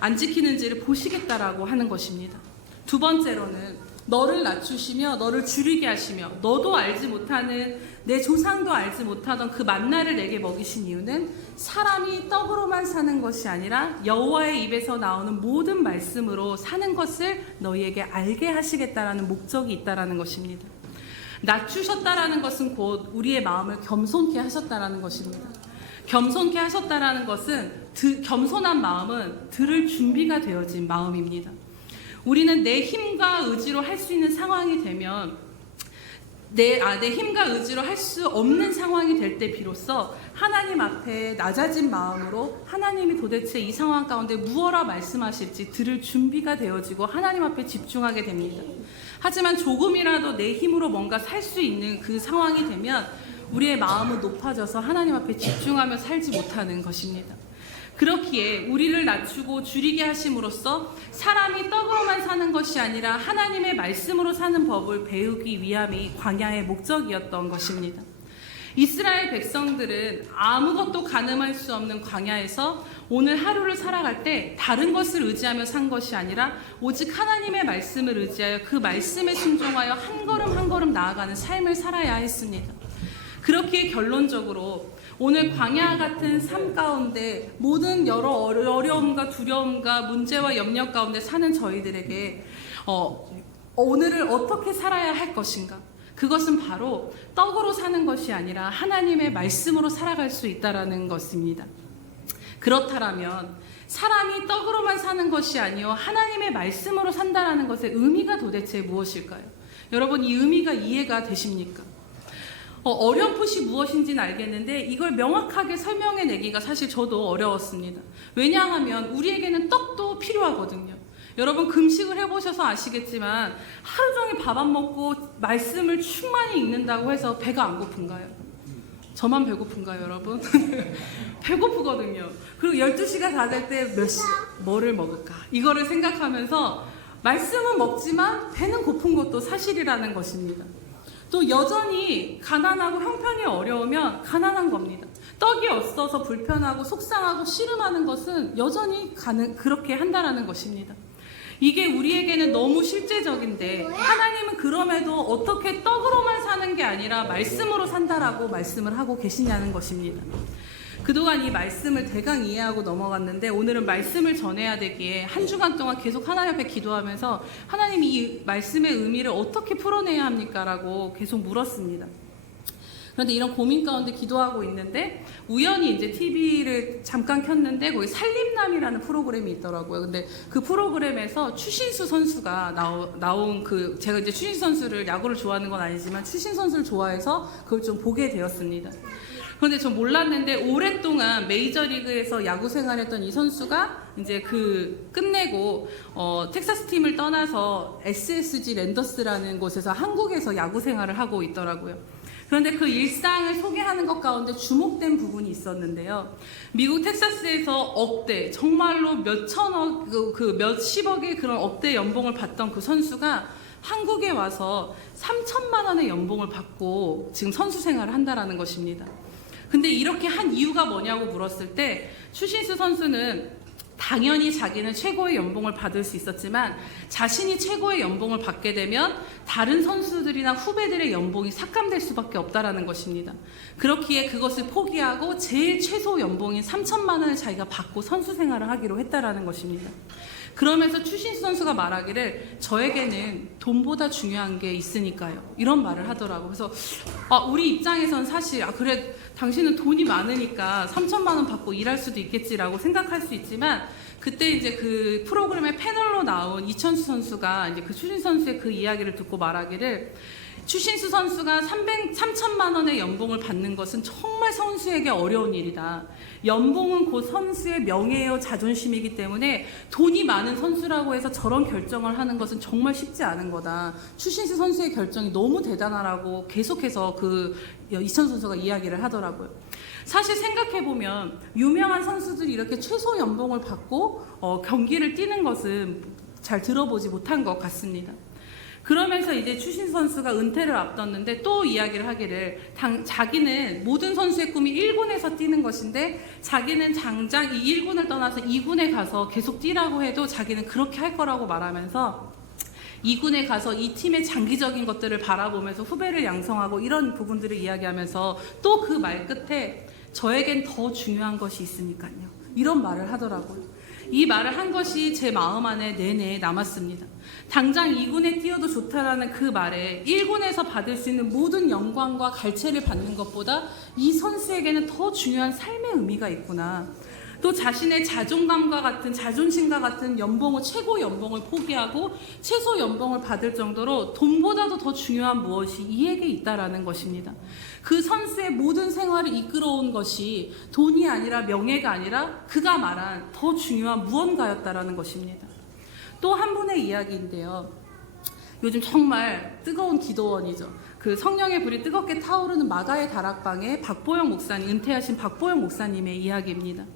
안 지키는지를 보시겠다라고 하는 것입니다. 두 번째로는 너를 낮추시며 너를 줄이게 하시며 너도 알지 못하는 내 조상도 알지 못하던 그 만나를 내게 먹이신 이유는 사람이 떡으로만 사는 것이 아니라 여호와의 입에서 나오는 모든 말씀으로 사는 것을 너희에게 알게 하시겠다라는 목적이 있다라는 것입니다. 낮추셨다라는 것은 곧 우리의 마음을 겸손케 하셨다라는 것입니다. 겸손케 하셨다라는 것은 겸손한 마음은 들을 준비가 되어진 마음입니다. 우리는 내 힘과 의지로 할 수 있는 상황이 되면 내 힘과 의지로 할 수 없는 상황이 될 때 비로소 하나님 앞에 낮아진 마음으로 하나님이 도대체 이 상황 가운데 무엇라 말씀하실지 들을 준비가 되어지고 하나님 앞에 집중하게 됩니다. 하지만 조금이라도 내 힘으로 뭔가 살 수 있는 그 상황이 되면 우리의 마음은 높아져서 하나님 앞에 집중하며 살지 못하는 것입니다. 그렇기에 우리를 낮추고 줄이게 하심으로써 사람이 떡으로만 사는 것이 아니라 하나님의 말씀으로 사는 법을 배우기 위함이 광야의 목적이었던 것입니다. 이스라엘 백성들은 아무것도 가늠할 수 없는 광야에서 오늘 하루를 살아갈 때 다른 것을 의지하며 산 것이 아니라 오직 하나님의 말씀을 의지하여 그 말씀에 순종하여 한 걸음 한 걸음 나아가는 삶을 살아야 했습니다. 그렇기에 결론적으로 오늘 광야 같은 삶 가운데 모든 여러 어려움과 두려움과 문제와 염려 가운데 사는 저희들에게 오늘을 어떻게 살아야 할 것인가? 그것은 바로 떡으로 사는 것이 아니라 하나님의 말씀으로 살아갈 수 있다라는 것입니다. 그렇다면 사람이 떡으로만 사는 것이 아니요 하나님의 말씀으로 산다라는 것의 의미가 도대체 무엇일까요? 여러분 이 의미가 이해가 되십니까? 어렴풋이 무엇인지는 알겠는데 이걸 명확하게 설명해내기가 사실 저도 어려웠습니다. 왜냐하면 우리에게는 떡도 필요하거든요. 여러분 금식을 해보셔서 아시겠지만 하루 종일 밥 안 먹고 말씀을 충만히 읽는다고 해서 배가 안 고픈가요? 저만 배고픈가요, 여러분? 배고프거든요. 그리고 12시가 다 될 때 뭐를 먹을까? 이거를 생각하면서 말씀은 먹지만 배는 고픈 것도 사실이라는 것입니다. 또 여전히 가난하고 형편이 어려우면 가난한 겁니다. 떡이 없어서 불편하고 속상하고 씨름하는 것은 여전히 그렇게 한다라는 것입니다. 이게 우리에게는 너무 실제적인데 하나님은 그럼에도 어떻게 떡으로만 사는 게 아니라 말씀으로 산다라고 말씀을 하고 계시냐는 것입니다. 그동안 이 말씀을 대강 이해하고 넘어갔는데 오늘은 말씀을 전해야 되기에 한 주간 동안 계속 하나님 앞에 기도하면서 하나님이 이 말씀의 의미를 어떻게 풀어내야 합니까? 라고 계속 물었습니다. 그런데 이런 고민 가운데 기도하고 있는데 우연히 이제 TV를 잠깐 켰는데 거기 살림남이라는 프로그램이 있더라고요. 근데 그 프로그램에서 추신수 선수가 나온 제가 이제 추신수 선수를 야구를 좋아하는 건 아니지만 추신수 선수를 좋아해서 그걸 좀 보게 되었습니다. 그런데 전 몰랐는데 오랫동안 메이저리그에서 야구 생활했던 이 선수가 이제 끝내고 텍사스 팀을 떠나서 SSG 랜더스라는 곳에서 한국에서 야구 생활을 하고 있더라고요. 그런데 그 일상을 소개하는 것 가운데 주목된 부분이 있었는데요. 미국 텍사스에서 억대, 정말로 몇천억, 몇십억의 그런 억대 연봉을 받던 그 선수가 한국에 와서 3천만 원의 연봉을 받고 지금 선수 생활을 한다라는 것입니다. 근데 이렇게 한 이유가 뭐냐고 물었을 때 추신수 선수는 당연히 자기는 최고의 연봉을 받을 수 있었지만 자신이 최고의 연봉을 받게 되면 다른 선수들이나 후배들의 연봉이 삭감될 수밖에 없다라는 것입니다. 그렇기에 그것을 포기하고 제일 최소 연봉인 3천만 원을 자기가 받고 선수 생활을 하기로 했다라는 것입니다. 그러면서 추신수 선수가 말하기를 저에게는 돈보다 중요한 게 있으니까요. 이런 말을 하더라고요. 그래서 우리 입장에선 사실 그래 당신은 돈이 많으니까 3천만 원 받고 일할 수도 있겠지라고 생각할 수 있지만 그때 이제 그 프로그램의 패널로 나온 이천수 선수가 이제 그 추신수 선수의 그 이야기를 듣고 말하기를 추신수 선수가 3천만 원의 연봉을 받는 것은 정말 선수에게 어려운 일이다. 연봉은 곧 선수의 명예요 자존심이기 때문에 돈이 많은 선수라고 해서 저런 결정을 하는 것은 정말 쉽지 않은 거다. 추신수 선수의 결정이 너무 대단하라고 계속해서 이천 선수가 이야기를 하더라고요. 사실 생각해보면 유명한 선수들이 이렇게 최소 연봉을 받고 경기를 뛰는 것은 잘 들어보지 못한 것 같습니다. 그러면서 이제 추신수 선수가 은퇴를 앞뒀는데 또 이야기를 하기를 자기는 모든 선수의 꿈이 1군에서 뛰는 것인데 자기는 당장 이 1군을 떠나서 2군에 가서 계속 뛰라고 해도 자기는 그렇게 할 거라고 말하면서 2군에 가서 이 팀의 장기적인 것들을 바라보면서 후배를 양성하고 이런 부분들을 이야기하면서 또 그 말 끝에 저에겐 더 중요한 것이 있으니까요. 이런 말을 하더라고요. 이 말을 한 것이 제 마음 안에 내내 남았습니다. 당장 2군에 뛰어도 좋다라는 그 말에 1군에서 받을 수 있는 모든 영광과 갈채를 받는 것보다 이 선수에게는 더 중요한 삶의 의미가 있구나. 또 자신의 자존감과 같은 자존심과 같은 연봉을 최고 연봉을 포기하고 최소 연봉을 받을 정도로 돈보다도 더 중요한 무엇이 이에게 있다라는 것입니다. 그 선수의 모든 생활을 이끌어온 것이 돈이 아니라 명예가 아니라 그가 말한 더 중요한 무언가였다라는 것입니다. 또 한 분의 이야기인데요. 요즘 정말 뜨거운 기도원이죠. 그 성령의 불이 뜨겁게 타오르는 마가의 다락방에 박보영 목사님, 은퇴하신 박보영 목사님의 이야기입니다.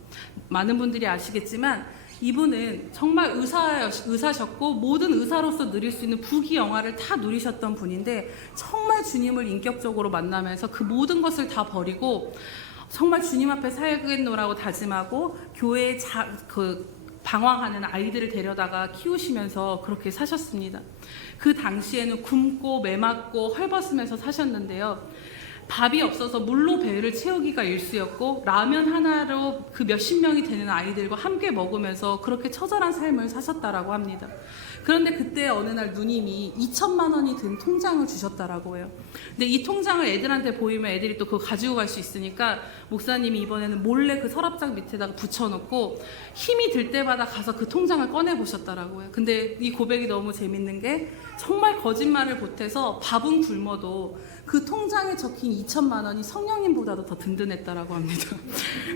많은 분들이 아시겠지만 이분은 정말 의사셨고 모든 의사로서 누릴 수 있는 부귀영화를 다 누리셨던 분인데 정말 주님을 인격적으로 만나면서 그 모든 것을 다 버리고 정말 주님 앞에 살겠노라고 다짐하고 교회에 방황하는 아이들을 데려다가 키우시면서 그렇게 사셨습니다. 그 당시에는 굶고 매맞고 헐벗으면서 사셨는데요. 밥이 없어서 물로 배를 채우기가 일쑤였고 라면 하나로 그 몇십 명이 되는 아이들과 함께 먹으면서 그렇게 처절한 삶을 사셨다라고 합니다. 그런데 그때 어느 날 누님이 2천만 원이 든 통장을 주셨다라고 해요. 근데 이 통장을 애들한테 보이면 애들이 또 그거 가지고 갈 수 있으니까 목사님이 이번에는 몰래 그 서랍장 밑에다가 붙여놓고 힘이 들 때마다 가서 그 통장을 꺼내보셨다라고 해요. 근데 이 고백이 너무 재밌는 게 정말 거짓말을 보태서 밥은 굶어도 그 통장에 적힌 2천만 원이 성령님보다도 더 든든했다라고 합니다.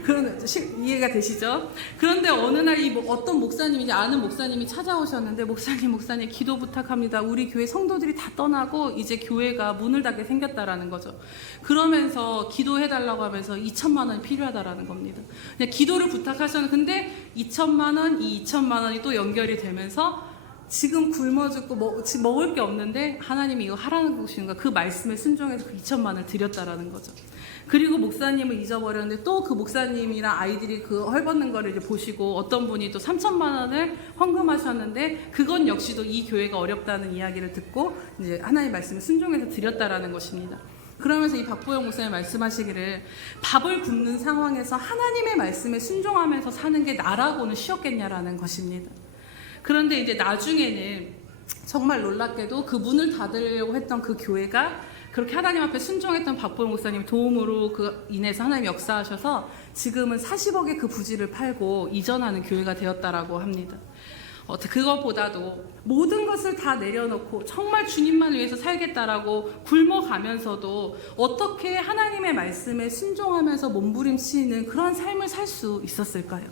그런 이해가 되시죠? 그런데 어느 날 어떤 목사님이 아는 목사님이 찾아오셨는데 목사님 기도 부탁합니다. 우리 교회 성도들이 다 떠나고 이제 교회가 문을 닫게 생겼다라는 거죠. 그러면서 기도해달라고 하면서 2천만 원이 필요하다라는 겁니다. 그냥 기도를 부탁하셨는데 근데 2천만 원, 이 2천만 원이 또 연결이 되면서 지금 굶어 죽고 지금 먹을 게 없는데 하나님이 이거 하라는 것인가 그 말씀에 순종해서 그 2천만 원을 드렸다라는 거죠. 그리고 목사님을 잊어버렸는데 또 그 목사님이랑 아이들이 그 헐벗는 거를 이제 보시고 어떤 분이 또 3천만 원을 헌금하셨는데 그건 역시도 이 교회가 어렵다는 이야기를 듣고 이제 하나님 말씀에 순종해서 드렸다라는 것입니다. 그러면서 이 박보영 목사님 말씀하시기를 밥을 굶는 상황에서 하나님의 말씀에 순종하면서 사는 게 나라고는 쉬웠겠냐라는 것입니다. 그런데 이제 나중에는 정말 놀랍게도 그 문을 닫으려고 했던 그 교회가 그렇게 하나님 앞에 순종했던 박보영 목사님 도움으로 인해서 하나님 역사하셔서 지금은 40억의 그 부지를 팔고 이전하는 교회가 되었다라고 합니다. 그것보다도 모든 것을 다 내려놓고 정말 주님만 위해서 살겠다라고 굶어가면서도 어떻게 하나님의 말씀에 순종하면서 몸부림치는 그런 삶을 살 수 있었을까요?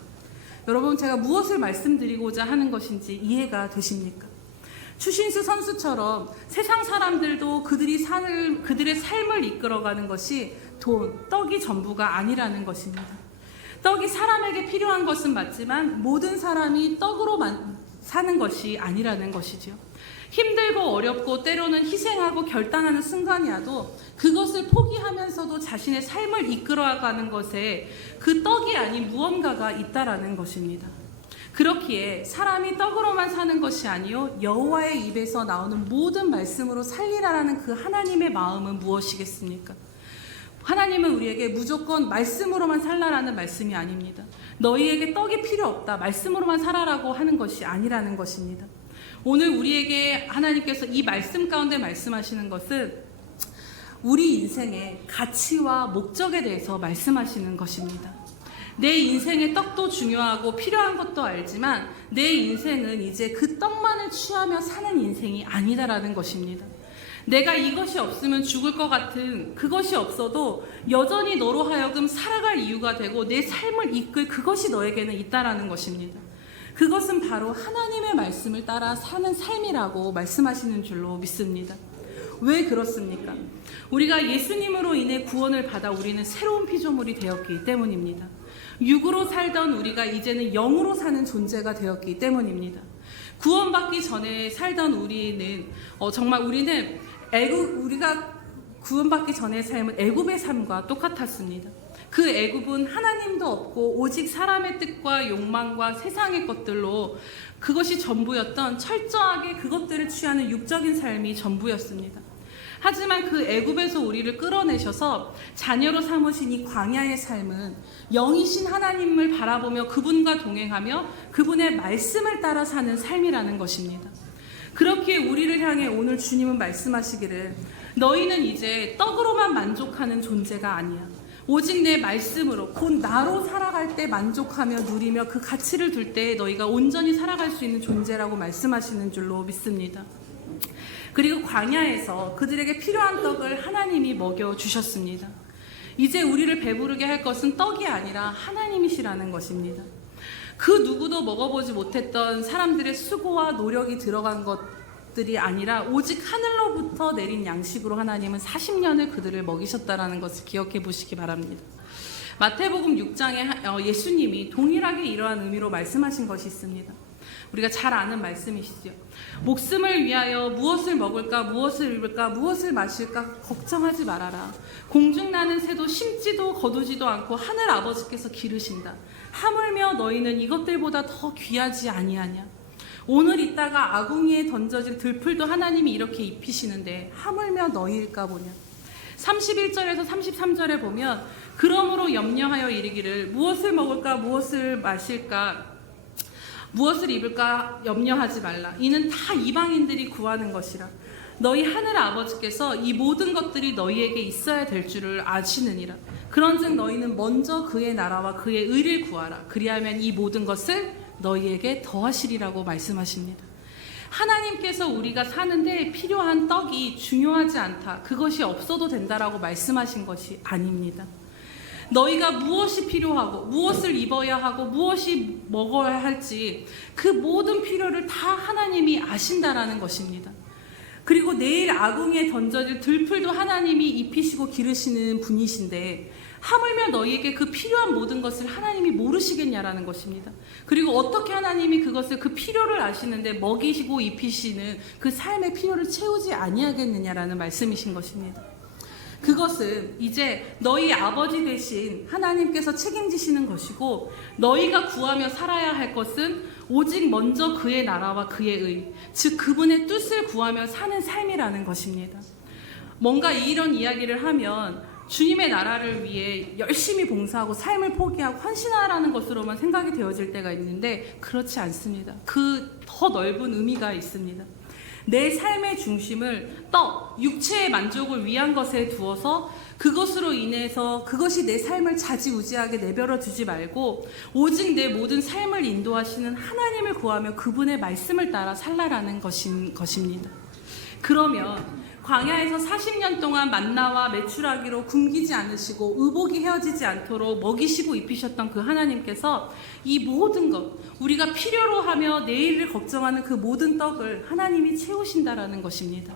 여러분, 제가 무엇을 말씀드리고자 하는 것인지 이해가 되십니까? 추신수 선수처럼 세상 사람들도 그들의 삶을 이끌어가는 것이 돈, 떡이 전부가 아니라는 것입니다. 떡이 사람에게 필요한 것은 맞지만 모든 사람이 떡으로만 사는 것이 아니라는 것이죠. 힘들고 어렵고 때로는 희생하고 결단하는 순간이 와도 그것을 포기하면서도 자신의 삶을 이끌어가는 것에 그 떡이 아닌 무언가가 있다라는 것입니다. 그렇기에 사람이 떡으로만 사는 것이 아니요 여호와의 입에서 나오는 모든 말씀으로 살리라라는 그 하나님의 마음은 무엇이겠습니까? 하나님은 우리에게 무조건 말씀으로만 살라라는 말씀이 아닙니다. 너희에게 떡이 필요 없다, 말씀으로만 살아라고 하는 것이 아니라는 것입니다. 오늘 우리에게 하나님께서 이 말씀 가운데 말씀하시는 것은 우리 인생의 가치와 목적에 대해서 말씀하시는 것입니다. 내 인생의 떡도 중요하고 필요한 것도 알지만 내 인생은 이제 그 떡만을 취하며 사는 인생이 아니다라는 것입니다. 내가 이것이 없으면 죽을 것 같은 그것이 없어도 여전히 너로 하여금 살아갈 이유가 되고 내 삶을 이끌 그것이 너에게는 있다라는 것입니다. 그것은 바로 하나님의 말씀을 따라 사는 삶이라고 말씀하시는 줄로 믿습니다. 왜 그렇습니까? 우리가 예수님으로 인해 구원을 받아 우리는 새로운 피조물이 되었기 때문입니다. 육으로 살던 우리가 이제는 영으로 사는 존재가 되었기 때문입니다. 구원받기 전에 살던 우리는 정말 우리가 구원받기 전의 삶은 애굽의 삶과 똑같았습니다. 그 애굽은 하나님도 없고 오직 사람의 뜻과 욕망과 세상의 것들로 그것이 전부였던 철저하게 그것들을 취하는 육적인 삶이 전부였습니다. 하지만 그 애굽에서 우리를 끌어내셔서 자녀로 삼으신 이 광야의 삶은 영이신 하나님을 바라보며 그분과 동행하며 그분의 말씀을 따라 사는 삶이라는 것입니다. 그렇기에 우리를 향해 오늘 주님은 말씀하시기를 너희는 이제 떡으로만 만족하는 존재가 아니야. 오직 내 말씀으로 곧 나로 살아갈 때 만족하며 누리며 그 가치를 둘 때 너희가 온전히 살아갈 수 있는 존재라고 말씀하시는 줄로 믿습니다. 그리고 광야에서 그들에게 필요한 떡을 하나님이 먹여주셨습니다. 이제 우리를 배부르게 할 것은 떡이 아니라 하나님이시라는 것입니다. 그 누구도 먹어보지 못했던 사람들의 수고와 노력이 들어간 것들이 아니라 오직 하늘로부터 내린 양식으로 하나님은 40년을 그들을 먹이셨다는 것을 기억해 보시기 바랍니다. 마태복음 6장에 예수님이 동일하게 이러한 의미로 말씀하신 것이 있습니다. 우리가 잘 아는 말씀이시죠. 목숨을 위하여 무엇을 먹을까, 무엇을 입을까, 무엇을 마실까 걱정하지 말아라. 공중 나는 새도 심지도 거두지도 않고 하늘 아버지께서 기르신다. 하물며 너희는 이것들보다 더 귀하지 아니하냐. 오늘 있다가 아궁이에 던져질 들풀도 하나님이 이렇게 입히시는데 하물며 너희일까 보냐. 31절에서 33절에 보면 그러므로 염려하여 이르기를 무엇을 먹을까, 무엇을 마실까, 무엇을 입을까 염려하지 말라. 이는 다 이방인들이 구하는 것이라. 너희 하늘 아버지께서 이 모든 것들이 너희에게 있어야 될 줄을 아시느니라. 그런즉 너희는 먼저 그의 나라와 그의 의를 구하라. 그리하면 이 모든 것을 너희에게 더하시리라고 말씀하십니다. 하나님께서 우리가 사는데 필요한 떡이 중요하지 않다. 그것이 없어도 된다라고 말씀하신 것이 아닙니다. 너희가 무엇이 필요하고 무엇을 입어야 하고 무엇이 먹어야 할지 그 모든 필요를 다 하나님이 아신다라는 것입니다. 그리고 내일 아궁이에 던져질 들풀도 하나님이 입히시고 기르시는 분이신데 하물며 너희에게 그 필요한 모든 것을 하나님이 모르시겠냐라는 것입니다. 그리고 어떻게 하나님이 그것을 그 필요를 아시는데 먹이시고 입히시는 그 삶의 필요를 채우지 아니하겠느냐라는 말씀이신 것입니다. 그것은 이제 너희 아버지 되신 하나님께서 책임지시는 것이고 너희가 구하며 살아야 할 것은 오직 먼저 그의 나라와 그의 의, 즉 그분의 뜻을 구하며 사는 삶이라는 것입니다. 뭔가 이런 이야기를 하면 주님의 나라를 위해 열심히 봉사하고 삶을 포기하고 헌신하라는 것으로만 생각이 되어질 때가 있는데 그렇지 않습니다. 그 더 넓은 의미가 있습니다. 내 삶의 중심을 육체의 만족을 위한 것에 두어서 그것으로 인해서 그것이 내 삶을 좌지우지하게 내버려 두지 말고 오직 내 모든 삶을 인도하시는 하나님을 구하며 그분의 말씀을 따라 살라라는 것입니다. 그러면 광야에서 40년 동안 만나와 메추라기로 굶기지 않으시고 의복이 헤어지지 않도록 먹이시고 입히셨던 그 하나님께서 이 모든 것, 우리가 필요로 하며 내일을 걱정하는 그 모든 떡을 하나님이 채우신다라는 것입니다.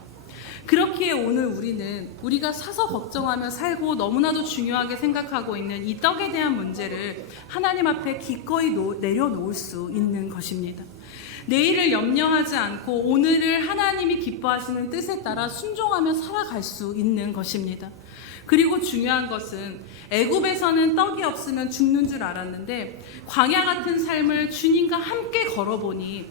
그렇기에 오늘 우리는 우리가 사서 걱정하며 살고 너무나도 중요하게 생각하고 있는 이 떡에 대한 문제를 하나님 앞에 기꺼이 내려놓을 수 있는 것입니다. 내일을 염려하지 않고 오늘을 하나님이 기뻐하시는 뜻에 따라 순종하며 살아갈 수 있는 것입니다. 그리고 중요한 것은 애굽에서는 떡이 없으면 죽는 줄 알았는데 광야 같은 삶을 주님과 함께 걸어보니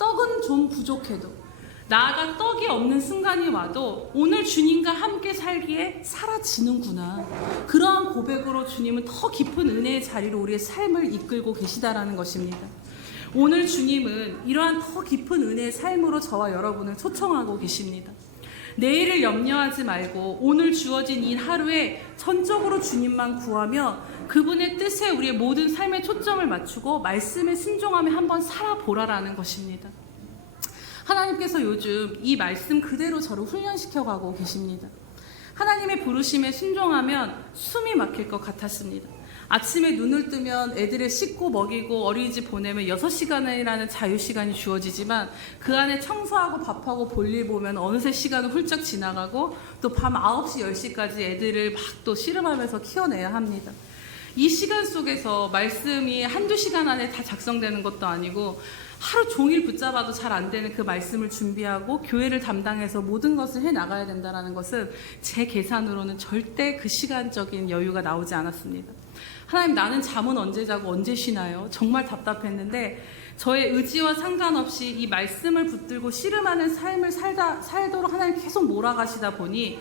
떡은 좀 부족해도 나아가 떡이 없는 순간이 와도 오늘 주님과 함께 살기에 사라지는구나. 그러한 고백으로 주님은 더 깊은 은혜의 자리로 우리의 삶을 이끌고 계시다라는 것입니다. 오늘 주님은 이러한 더 깊은 은혜의 삶으로 저와 여러분을 초청하고 계십니다. 내일을 염려하지 말고 오늘 주어진 이 하루에 전적으로 주님만 구하며 그분의 뜻에 우리의 모든 삶의 초점을 맞추고 말씀에 순종하며 한번 살아보라라는 것입니다. 하나님께서 요즘 이 말씀 그대로 저를 훈련시켜가고 계십니다. 하나님의 부르심에 순종하면 숨이 막힐 것 같았습니다. 아침에 눈을 뜨면 애들을 씻고 먹이고 어린이집 보내면 6시간이라는 자유시간이 주어지지만 그 안에 청소하고 밥하고 볼일 보면 어느새 시간은 훌쩍 지나가고 또 밤 9시, 10시까지 애들을 막 또 씨름하면서 키워내야 합니다. 이 시간 속에서 말씀이 한두 시간 안에 다 작성되는 것도 아니고 하루 종일 붙잡아도 잘 안 되는 그 말씀을 준비하고 교회를 담당해서 모든 것을 해나가야 된다는 것은 제 계산으로는 절대 그 시간적인 여유가 나오지 않았습니다. 하나님, 나는 잠은 언제 자고 언제 쉬나요? 정말 답답했는데 저의 의지와 상관없이 이 말씀을 붙들고 씨름하는 삶을 살도록 하나님 계속 몰아가시다 보니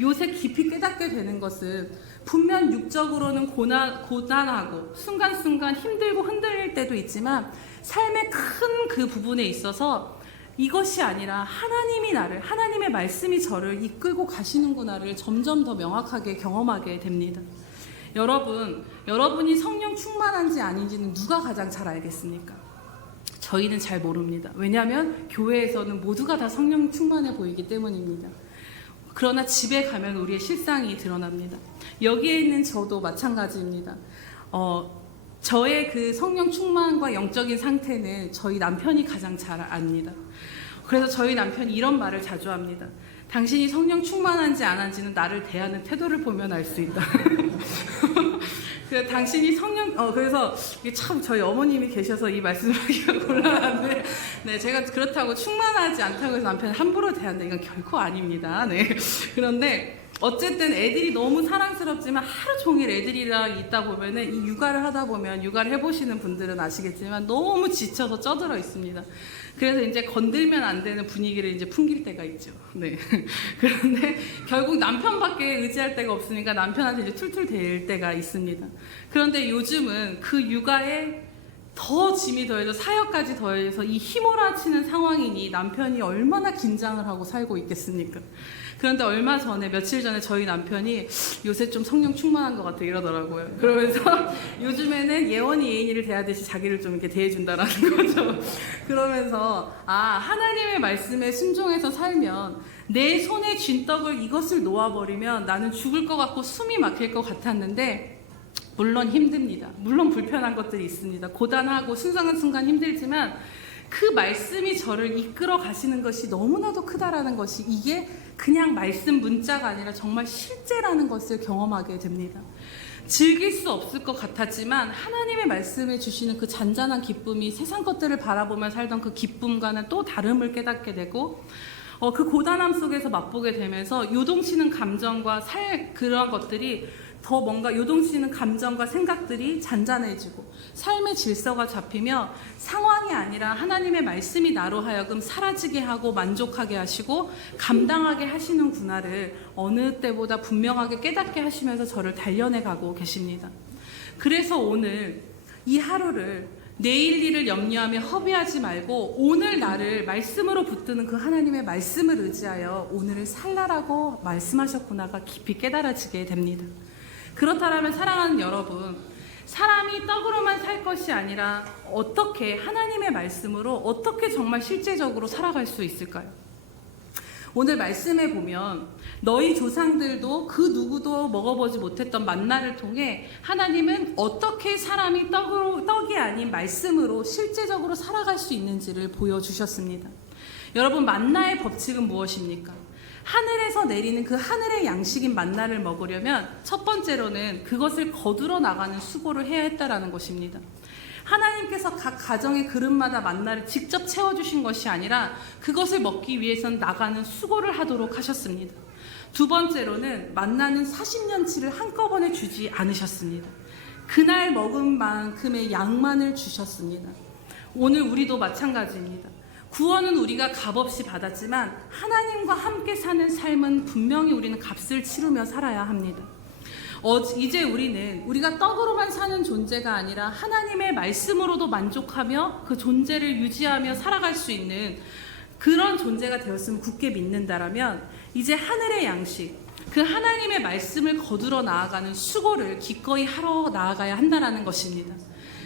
요새 깊이 깨닫게 되는 것은 분명 육적으로는 고난하고 순간순간 힘들고 흔들릴 때도 있지만 삶의 큰 그 부분에 있어서 이것이 아니라 하나님의 말씀이 저를 이끌고 가시는구나를 점점 더 명확하게 경험하게 됩니다. 여러분이 성령 충만한지 아닌지는 누가 가장 잘 알겠습니까? 저희는 잘 모릅니다. 왜냐하면 교회에서는 모두가 다 성령 충만해 보이기 때문입니다. 그러나 집에 가면 우리의 실상이 드러납니다. 여기에 있는 저도 마찬가지입니다. 저의 그 성령 충만과 영적인 상태는 저희 남편이 가장 잘 압니다. 그래서 저희 남편이 이런 말을 자주 합니다. 당신이 성령 충만한지 안 한지는 나를 대하는 태도를 보면 알 수 있다. 당신이 그래서 이게 참 저희 어머님이 계셔서 이 말씀을 하기가 곤란한데, 네, 제가 그렇다고 충만하지 않다고 해서 남편을 함부로 대한다, 이건 결코 아닙니다. 네. 그런데 어쨌든 애들이 너무 사랑스럽지만 하루 종일 애들이랑 있다 보면은 이 육아를 하다 보면 육아를 해보시는 분들은 아시겠지만 너무 지쳐서 쪄들어 있습니다. 그래서 이제 건들면 안 되는 분위기를 이제 풍길 때가 있죠. 네. 그런데 결국 남편밖에 의지할 데가 없으니까 남편한테 이제 툴툴 댈 때가 있습니다. 그런데 요즘은 그 육아에 더 짐이 더해져 사역까지 더해져서 이 휘몰아치는 상황이니 남편이 얼마나 긴장을 하고 살고 있겠습니까? 그런데 며칠 전에 저희 남편이 요새 좀 성령 충만한 것 같아 이러더라고요. 그러면서 요즘에는 예원이 예인이를 대하듯이 자기를 좀 이렇게 대해준다라는 거죠. 그러면서 하나님의 말씀에 순종해서 살면 내 손에 쥔 떡을 이것을 놓아버리면 나는 죽을 것 같고 숨이 막힐 것 같았는데 물론 힘듭니다. 물론 불편한 것들이 있습니다. 고단하고 순간순간 힘들지만 그 말씀이 저를 이끌어 가시는 것이 너무나도 크다라는 것이 이게 그냥 말씀 문자가 아니라 정말 실제라는 것을 경험하게 됩니다. 즐길 수 없을 것 같았지만 하나님의 말씀에 주시는 그 잔잔한 기쁨이 세상 것들을 바라보며 살던 그 기쁨과는 또 다름을 깨닫게 되고 그 고단함 속에서 맛보게 되면서 요동치는 감정과 그러한 것들이 더 뭔가 요동치는 감정과 생각들이 잔잔해지고 삶의 질서가 잡히며 상황이 아니라 하나님의 말씀이 나로 하여금 사라지게 하고 만족하게 하시고 감당하게 하시는구나를 어느 때보다 분명하게 깨닫게 하시면서 저를 단련해 가고 계십니다. 그래서 오늘 이 하루를 내일 일을 염려하며 허비하지 말고 오늘 나를 말씀으로 붙드는 그 하나님의 말씀을 의지하여 오늘을 살라라고 말씀하셨구나가 깊이 깨달아지게 됩니다. 그렇다면 사랑하는 여러분, 사람이 떡으로만 살 것이 아니라 어떻게 하나님의 말씀으로 어떻게 정말 실제적으로 살아갈 수 있을까요? 오늘 말씀에 보면 너희 조상들도 그 누구도 먹어보지 못했던 만나를 통해 하나님은 어떻게 사람이 떡이 아닌 말씀으로 실제적으로 살아갈 수 있는지를 보여주셨습니다. 여러분, 만나의 법칙은 무엇입니까? 하늘에서 내리는 그 하늘의 양식인 만나를 먹으려면 첫 번째로는 그것을 거두러 나가는 수고를 해야 했다라는 것입니다. 하나님께서 각 가정의 그릇마다 만나를 직접 채워주신 것이 아니라 그것을 먹기 위해선 나가는 수고를 하도록 하셨습니다. 두 번째로는 만나는 40년치를 한꺼번에 주지 않으셨습니다. 그날 먹은 만큼의 양만을 주셨습니다. 오늘 우리도 마찬가지입니다. 구원은 우리가 값없이 받았지만 하나님과 함께 사는 삶은 분명히 우리는 값을 치르며 살아야 합니다. 이제 우리가 떡으로만 사는 존재가 아니라 하나님의 말씀으로도 만족하며 그 존재를 유지하며 살아갈 수 있는 그런 존재가 되었으면 굳게 믿는다라면 이제 하늘의 양식, 그 하나님의 말씀을 거두러 나아가는 수고를 기꺼이 하러 나아가야 한다는 것입니다.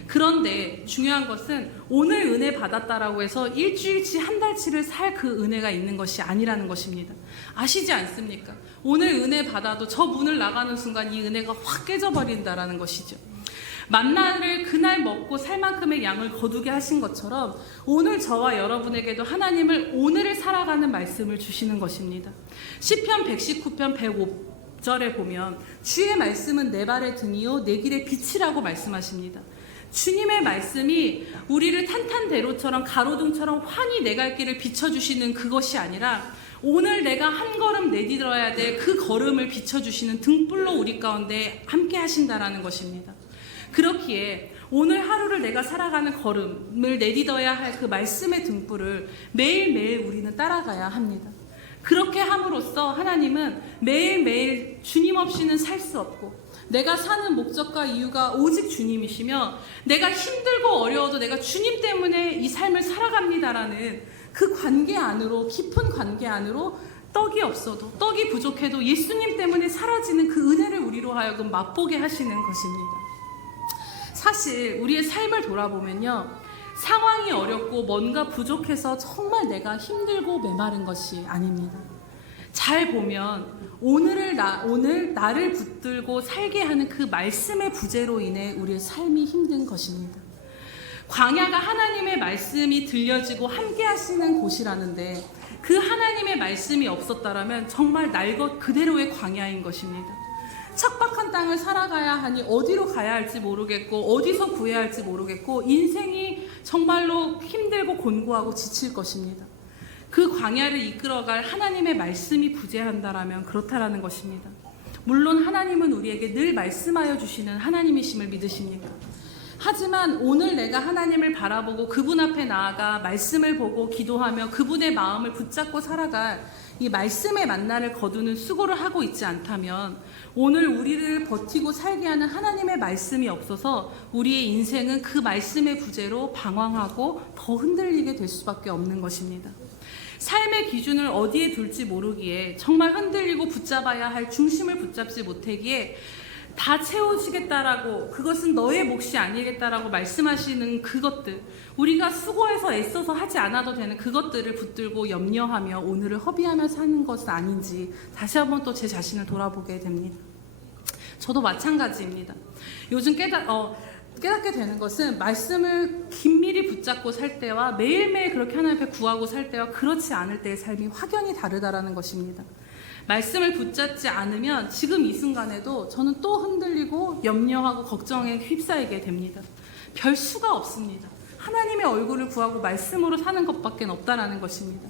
그런데 중요한 것은 오늘 은혜 받았다라고 해서 일주일치 한 달치를 살 그 은혜가 있는 것이 아니라는 것입니다. 아시지 않습니까? 오늘 은혜 받아도 저 문을 나가는 순간 이 은혜가 확 깨져버린다라는 것이죠. 만나를 그날 먹고 살 만큼의 양을 거두게 하신 것처럼 오늘 저와 여러분에게도 하나님을 오늘을 살아가는 말씀을 주시는 것입니다. 시편 119편 105절에 보면 주의 말씀은 내 발의 등이요 내 길의 빛이라고 말씀하십니다. 주님의 말씀이 우리를 탄탄대로처럼 가로등처럼 환히 내 갈 길을 비춰주시는 그것이 아니라 오늘 내가 한 걸음 내디뎌야 될 그 걸음을 비춰주시는 등불로 우리 가운데 함께 하신다라는 것입니다. 그렇기에 오늘 하루를 내가 살아가는 걸음을 내딛어야 할 그 말씀의 등불을 매일매일 우리는 따라가야 합니다. 그렇게 함으로써 하나님은 매일매일 주님 없이는 살 수 없고 내가 사는 목적과 이유가 오직 주님이시며 내가 힘들고 어려워도 내가 주님 때문에 이 삶을 살아갑니다라는 그 관계 안으로, 깊은 관계 안으로 떡이 없어도, 떡이 부족해도 예수님 때문에 사라지는 그 은혜를 우리로 하여금 맛보게 하시는 것입니다. 사실 우리의 삶을 돌아보면요, 상황이 어렵고 뭔가 부족해서 정말 내가 힘들고 메마른 것이 아닙니다. 잘 보면 오늘 나를 붙들고 살게 하는 그 말씀의 부재로 인해 우리의 삶이 힘든 것입니다. 광야가 하나님의 말씀이 들려지고 함께 하시는 곳이라는데 그 하나님의 말씀이 없었다라면 정말 날 것 그대로의 광야인 것입니다. 척박한 땅을 살아가야 하니 어디로 가야 할지 모르겠고 어디서 구해야 할지 모르겠고 인생이 정말로 힘들고 곤고하고 지칠 것입니다. 그 광야를 이끌어갈 하나님의 말씀이 부재한다라면 그렇다라는 것입니다. 물론 하나님은 우리에게 늘 말씀하여 주시는 하나님이심을 믿으십니까? 하지만 오늘 내가 하나님을 바라보고 그분 앞에 나아가 말씀을 보고 기도하며 그분의 마음을 붙잡고 살아갈 이 말씀의 만나를 거두는 수고를 하고 있지 않다면 오늘 우리를 버티고 살게 하는 하나님의 말씀이 없어서 우리의 인생은 그 말씀의 부재로 방황하고 더 흔들리게 될 수밖에 없는 것입니다. 삶의 기준을 어디에 둘지 모르기에 정말 흔들리고 붙잡아야 할 중심을 붙잡지 못하기에 다 채워지겠다라고 그것은 너의 몫이 아니겠다라고 말씀하시는 그것들, 우리가 수고해서 애써서 하지 않아도 되는 그것들을 붙들고 염려하며 오늘을 허비하며 사는 것은 아닌지 다시 한번 또 제 자신을 돌아보게 됩니다. 저도 마찬가지입니다. 요즘 깨닫게 되는 것은 말씀을 긴밀히 붙잡고 살 때와 매일매일 그렇게 하나님 앞에 구하고 살 때와 그렇지 않을 때의 삶이 확연히 다르다라는 것입니다. 말씀을 붙잡지 않으면 지금 이 순간에도 저는 또 흔들리고 염려하고 걱정에 휩싸이게 됩니다. 별 수가 없습니다. 하나님의 얼굴을 구하고 말씀으로 사는 것밖에 없다라는 것입니다.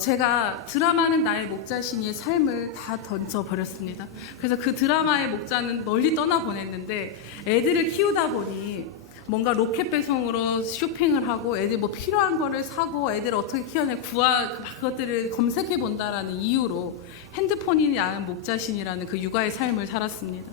제가 드라마는 나의 목자신이의 삶을 다 던져버렸습니다. 그래서 그 드라마의 목자는 멀리 떠나보냈는데 애들을 키우다 보니 뭔가 로켓 배송으로 쇼핑을 하고 애들 뭐 필요한 거를 사고 애들 어떻게 키워낼 그것들을 검색해 본다라는 이유로 핸드폰이 나는 목자신이라는 그 육아의 삶을 살았습니다.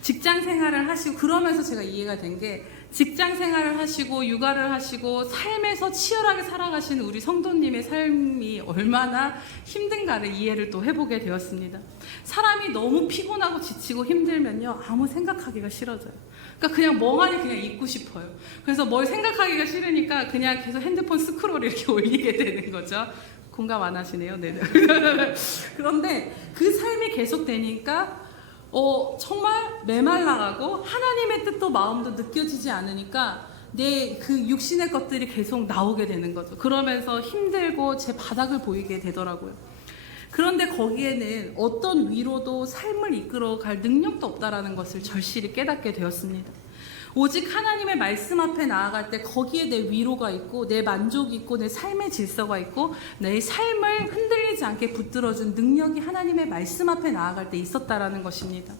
직장 생활을 하시고 그러면서 제가 이해가 된 게 직장 생활을 하시고 육아를 하시고 삶에서 치열하게 살아가시는 우리 성도님의 삶이 얼마나 힘든가를 이해를 또 해보게 되었습니다. 사람이 너무 피곤하고 지치고 힘들면요, 아무 생각하기가 싫어져요. 그러니까 그냥 멍하니 그냥 있고 싶어요. 그래서 뭘 생각하기가 싫으니까 그냥 계속 핸드폰 스크롤 이렇게 올리게 되는 거죠. 공감 안 하시네요. 네. 그런데 그 삶이 계속되니까 정말 메말라가고 하나님의 뜻도 마음도 느껴지지 않으니까 내 그 육신의 것들이 계속 나오게 되는 거죠. 그러면서 힘들고 제 바닥을 보이게 되더라고요. 그런데 거기에는 어떤 위로도 삶을 이끌어갈 능력도 없다라는 것을 절실히 깨닫게 되었습니다. 오직 하나님의 말씀 앞에 나아갈 때 거기에 내 위로가 있고 내 만족이 있고 내 삶의 질서가 있고 내 삶을 흔들리지 않게 붙들어준 능력이 하나님의 말씀 앞에 나아갈 때 있었다라는 것입니다.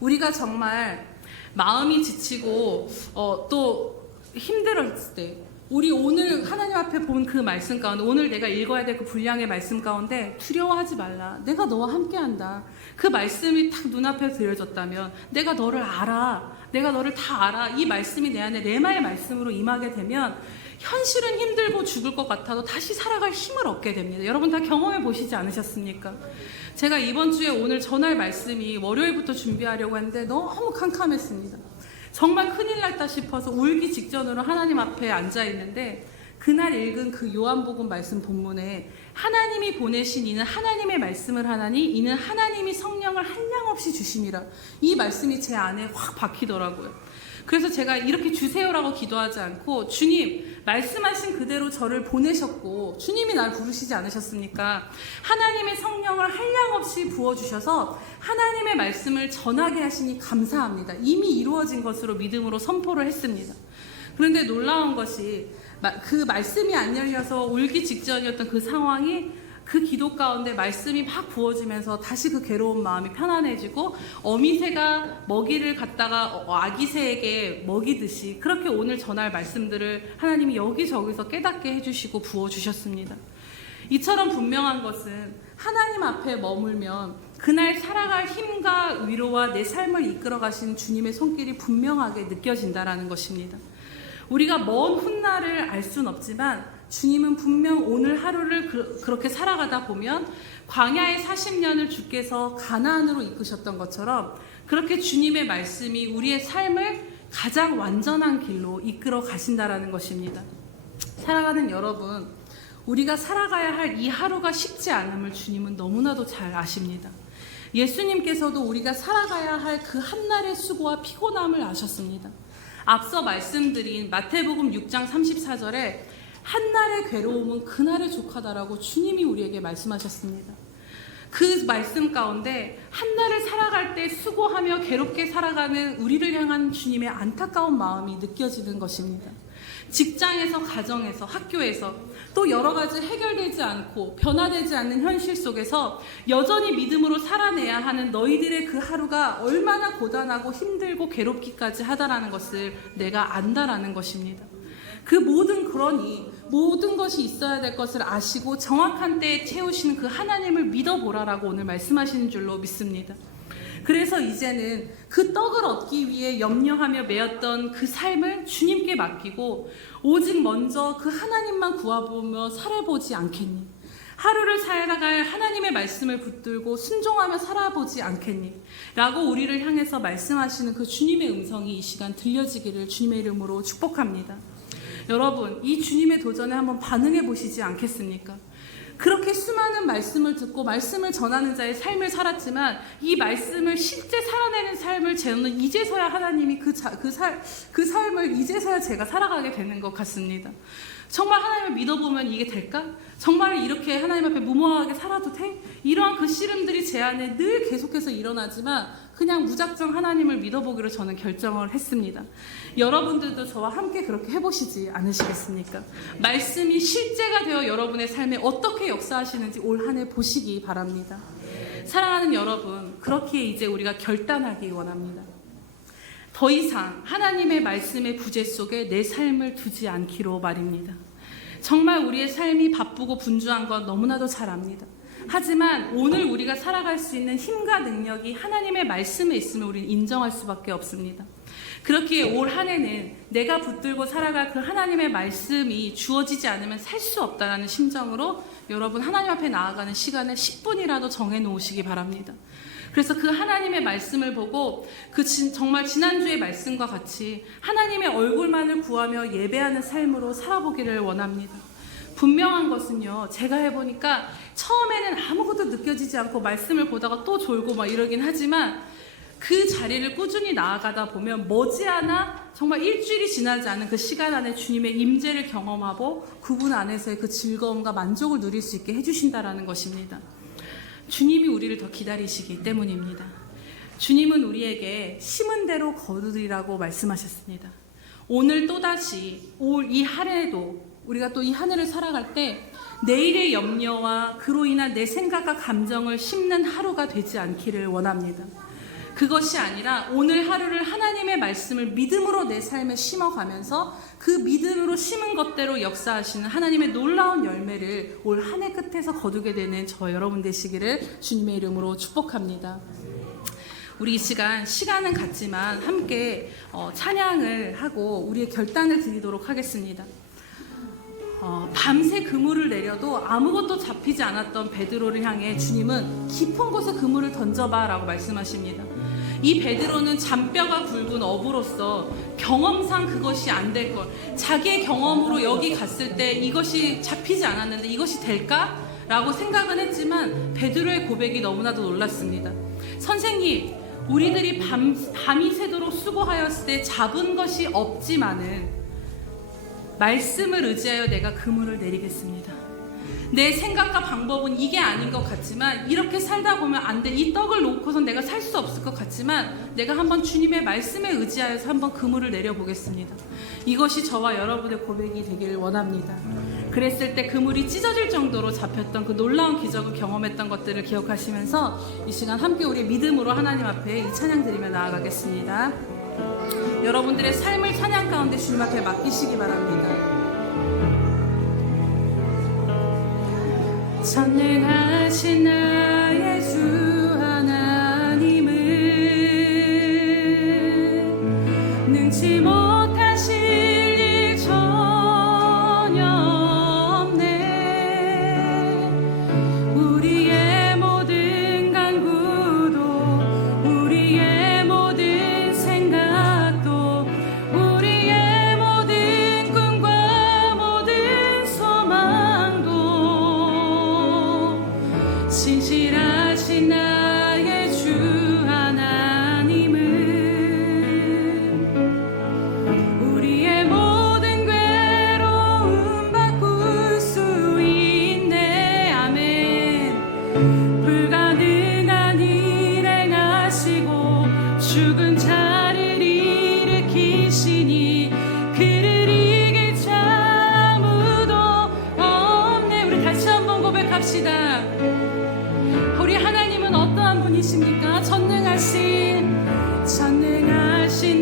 우리가 정말 마음이 지치고 또 힘들었을 때 우리 오늘 하나님 앞에 본 그 말씀 가운데 오늘 내가 읽어야 될 그 분량의 말씀 가운데 두려워하지 말라. 내가 너와 함께한다. 그 말씀이 딱 눈앞에 들려졌다면 내가 너를 알아. 내가 너를 다 알아. 이 말씀이 내 안에 레마의 말씀으로 임하게 되면 현실은 힘들고 죽을 것 같아도 다시 살아갈 힘을 얻게 됩니다. 여러분 다 경험해 보시지 않으셨습니까? 제가 이번 주에 오늘 전할 말씀이 월요일부터 준비하려고 했는데 너무 캄캄했습니다. 정말 큰일 났다 싶어서 울기 직전으로 하나님 앞에 앉아 있는데 그날 읽은 그 요한복음 말씀 본문에 하나님이 보내신 이는 하나님의 말씀을 하나니 이는 하나님이 성령을 한량없이 주심이라. 이 말씀이 제 안에 확 박히더라고요. 그래서 제가 이렇게 주세요라고 기도하지 않고 주님 말씀하신 그대로 저를 보내셨고 주님이 날 부르시지 않으셨습니까? 하나님의 성령을 한량없이 부어주셔서 하나님의 말씀을 전하게 하시니 감사합니다. 이미 이루어진 것으로 믿음으로 선포를 했습니다. 그런데 놀라운 것이 그 말씀이 안 열려서 울기 직전이었던 그 상황이 그 기도 가운데 말씀이 막 부어지면서 다시 그 괴로운 마음이 편안해지고 어미새가 먹이를 갖다가 아기새에게 먹이듯이 그렇게 오늘 전할 말씀들을 하나님이 여기저기서 깨닫게 해주시고 부어주셨습니다. 이처럼 분명한 것은 하나님 앞에 머물면 그날 살아갈 힘과 위로와 내 삶을 이끌어 가신 주님의 손길이 분명하게 느껴진다라는 것입니다. 우리가 먼 훗날을 알 수는 없지만 주님은 분명 오늘 하루를 그렇게 살아가다 보면 광야의 40년을 주께서 가나안으로 이끄셨던 것처럼 그렇게 주님의 말씀이 우리의 삶을 가장 완전한 길로 이끌어 가신다라는 것입니다. 살아가는 여러분, 우리가 살아가야 할 이 하루가 쉽지 않음을 주님은 너무나도 잘 아십니다. 예수님께서도 우리가 살아가야 할 그 한날의 수고와 피곤함을 아셨습니다. 앞서 말씀드린 마태복음 6장 34절에 한날의 괴로움은 그날의 족하다라고 주님이 우리에게 말씀하셨습니다. 그 말씀 가운데 한날을 살아갈 때 수고하며 괴롭게 살아가는 우리를 향한 주님의 안타까운 마음이 느껴지는 것입니다. 직장에서, 가정에서, 학교에서 또 여러 가지 해결되지 않고 변화되지 않는 현실 속에서 여전히 믿음으로 살아내야 하는 너희들의 그 하루가 얼마나 고단하고 힘들고 괴롭기까지 하다라는 것을 내가 안다라는 것입니다. 그 모든 것이 있어야 될 것을 아시고 정확한 때에 채우시는 그 하나님을 믿어보라라고 오늘 말씀하시는 줄로 믿습니다. 그래서 이제는 그 떡을 얻기 위해 염려하며 매였던 그 삶을 주님께 맡기고 오직 먼저 그 하나님만 구하보며 살아보지 않겠니? 하루를 살아갈 하나님의 말씀을 붙들고 순종하며 살아보지 않겠니? 라고 우리를 향해서 말씀하시는 그 주님의 음성이 이 시간 들려지기를 주님의 이름으로 축복합니다. 여러분, 이 주님의 도전에 한번 반응해 보시지 않겠습니까? 그렇게 수많은 말씀을 듣고 말씀을 전하는 자의 삶을 살았지만 이 말씀을 실제 살아내는 삶을 저는 이제서야 하나님이 그 삶을 이제서야 제가 살아가게 되는 것 같습니다. 정말 하나님을 믿어보면 이게 될까? 정말 이렇게 하나님 앞에 무모하게 살아도 돼? 이러한 그 씨름들이 제 안에 늘 계속해서 일어나지만 그냥 무작정 하나님을 믿어보기로 저는 결정을 했습니다. 여러분들도 저와 함께 그렇게 해보시지 않으시겠습니까? 말씀이 실제가 되어 여러분의 삶에 어떻게 역사하시는지 올 한 해 보시기 바랍니다. 사랑하는 여러분, 그렇게 이제 우리가 결단하기 원합니다. 더 이상 하나님의 말씀의 부재 속에 내 삶을 두지 않기로 말입니다. 정말 우리의 삶이 바쁘고 분주한 건 너무나도 잘 압니다. 하지만 오늘 우리가 살아갈 수 있는 힘과 능력이 하나님의 말씀에 있음을 우리는 인정할 수밖에 없습니다. 그렇기에 올 한 해는 내가 붙들고 살아갈 그 하나님의 말씀이 주어지지 않으면 살 수 없다라는 심정으로 여러분 하나님 앞에 나아가는 시간을 10분이라도 정해놓으시기 바랍니다. 그래서 그 하나님의 말씀을 보고 정말 지난주의 말씀과 같이 하나님의 얼굴만을 구하며 예배하는 삶으로 살아보기를 원합니다. 분명한 것은요, 제가 해보니까 처음에는 아무것도 느껴지지 않고 말씀을 보다가 또 졸고 막 이러긴 하지만 그 자리를 꾸준히 나아가다 보면 머지않아 정말 일주일이 지나지 않은 그 시간 안에 주님의 임재를 경험하고 그분 안에서의 그 즐거움과 만족을 누릴 수 있게 해주신다라는 것입니다. 주님이 우리를 더 기다리시기 때문입니다. 주님은 우리에게 심은 대로 거두리라고 말씀하셨습니다. 오늘 또다시 올 이 한 해도 우리가 또 이 한 해를 살아갈 때 내일의 염려와 그로 인한 내 생각과 감정을 심는 하루가 되지 않기를 원합니다. 그것이 아니라 오늘 하루를 하나님의 말씀을 믿음으로 내 삶에 심어가면서 그 믿음으로 심은 것대로 역사하시는 하나님의 놀라운 열매를 올 한 해 끝에서 거두게 되는 저 여러분 되시기를 주님의 이름으로 축복합니다. 우리 이 시간은 같지만 함께 찬양을 하고 우리의 결단을 드리도록 하겠습니다. 밤새 그물을 내려도 아무것도 잡히지 않았던 베드로를 향해 주님은 깊은 곳에 그물을 던져봐 라고 말씀하십니다. 이 베드로는 잔뼈가 굵은 어부로서 경험상 그것이 안 될 걸, 자기의 경험으로 여기 갔을 때 이것이 잡히지 않았는데 이것이 될까? 라고 생각은 했지만 베드로의 고백이 너무나도 놀랐습니다. 선생님, 우리들이 밤이 새도록 수고하였을 때 잡은 것이 없지만은 말씀을 의지하여 내가 그물을 내리겠습니다. 내 생각과 방법은 이게 아닌 것 같지만 이렇게 살다 보면 안 돼. 이 떡을 놓고선 내가 살 수 없을 것 같지만 내가 한번 주님의 말씀에 의지하여서 한번 그물을 내려보겠습니다. 이것이 저와 여러분의 고백이 되기를 원합니다. 그랬을 때 그물이 찢어질 정도로 잡혔던 그 놀라운 기적을 경험했던 것들을 기억하시면서 이 시간 함께 우리 믿음으로 하나님 앞에 이 찬양 드리며 나아가겠습니다. 여러분들의 삶을 찬양 가운데 주님 앞에 맡기시기 바랍니다. 전능하신 나의 주 하나님은 능치 못하실 일 전혀 없네. 우리의 모든 간구도 우리의 모든 생각도 우리의 모든 꿈과 모든 소망도 신실하신 나의 주 하나님은 우리의 모든 괴로움 바꿀 수 있네. 아멘. 불가능한 일 행하시고 죽은 자를 일으키시니 그를 이길 자 아무도 없네. 우리 다시 한번 고백합시다. 우리 하나님은 어떠한 분이십니까? 전능하신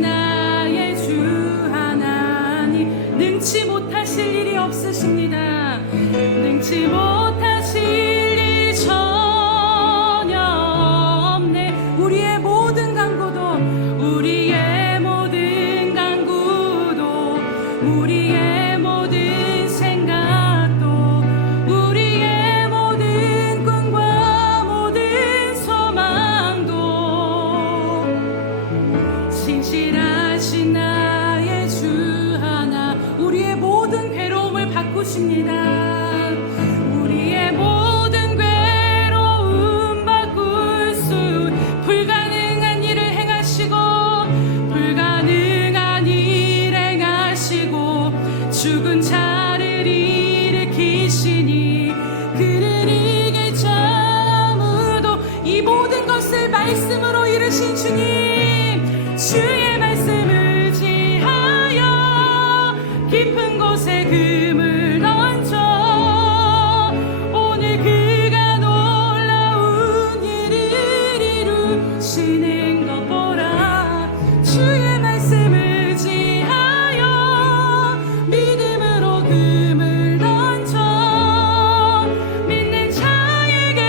나의 주 하나님, 능치 못하실 일이 없으십니다. 능치 못하실 일 전혀 없네. 우리의 모든 간구도 우리의 모든 간구도 우리의 모든 생각도 우리의 모든 꿈과 모든 소망도 신실하신 나의 주 하나, 우리의 모든 괴로움을 바꾸십니다. 우리의 모든 괴로움 바꿀 수, 불가능한 일을 행하시고 불가능한 일 행하시고 죽은 자를 일으키시니 그를 이길 자 아무도, 이 모든 것을 말씀으로 이루신 주님, 주의 말씀을 의지하여 깊은 곳에 금을 던져 오늘 그가 놀라운 일을 이루시는 것 보라. 주의 말씀을 의지하여 믿음으로 금을 던져 믿는 자에게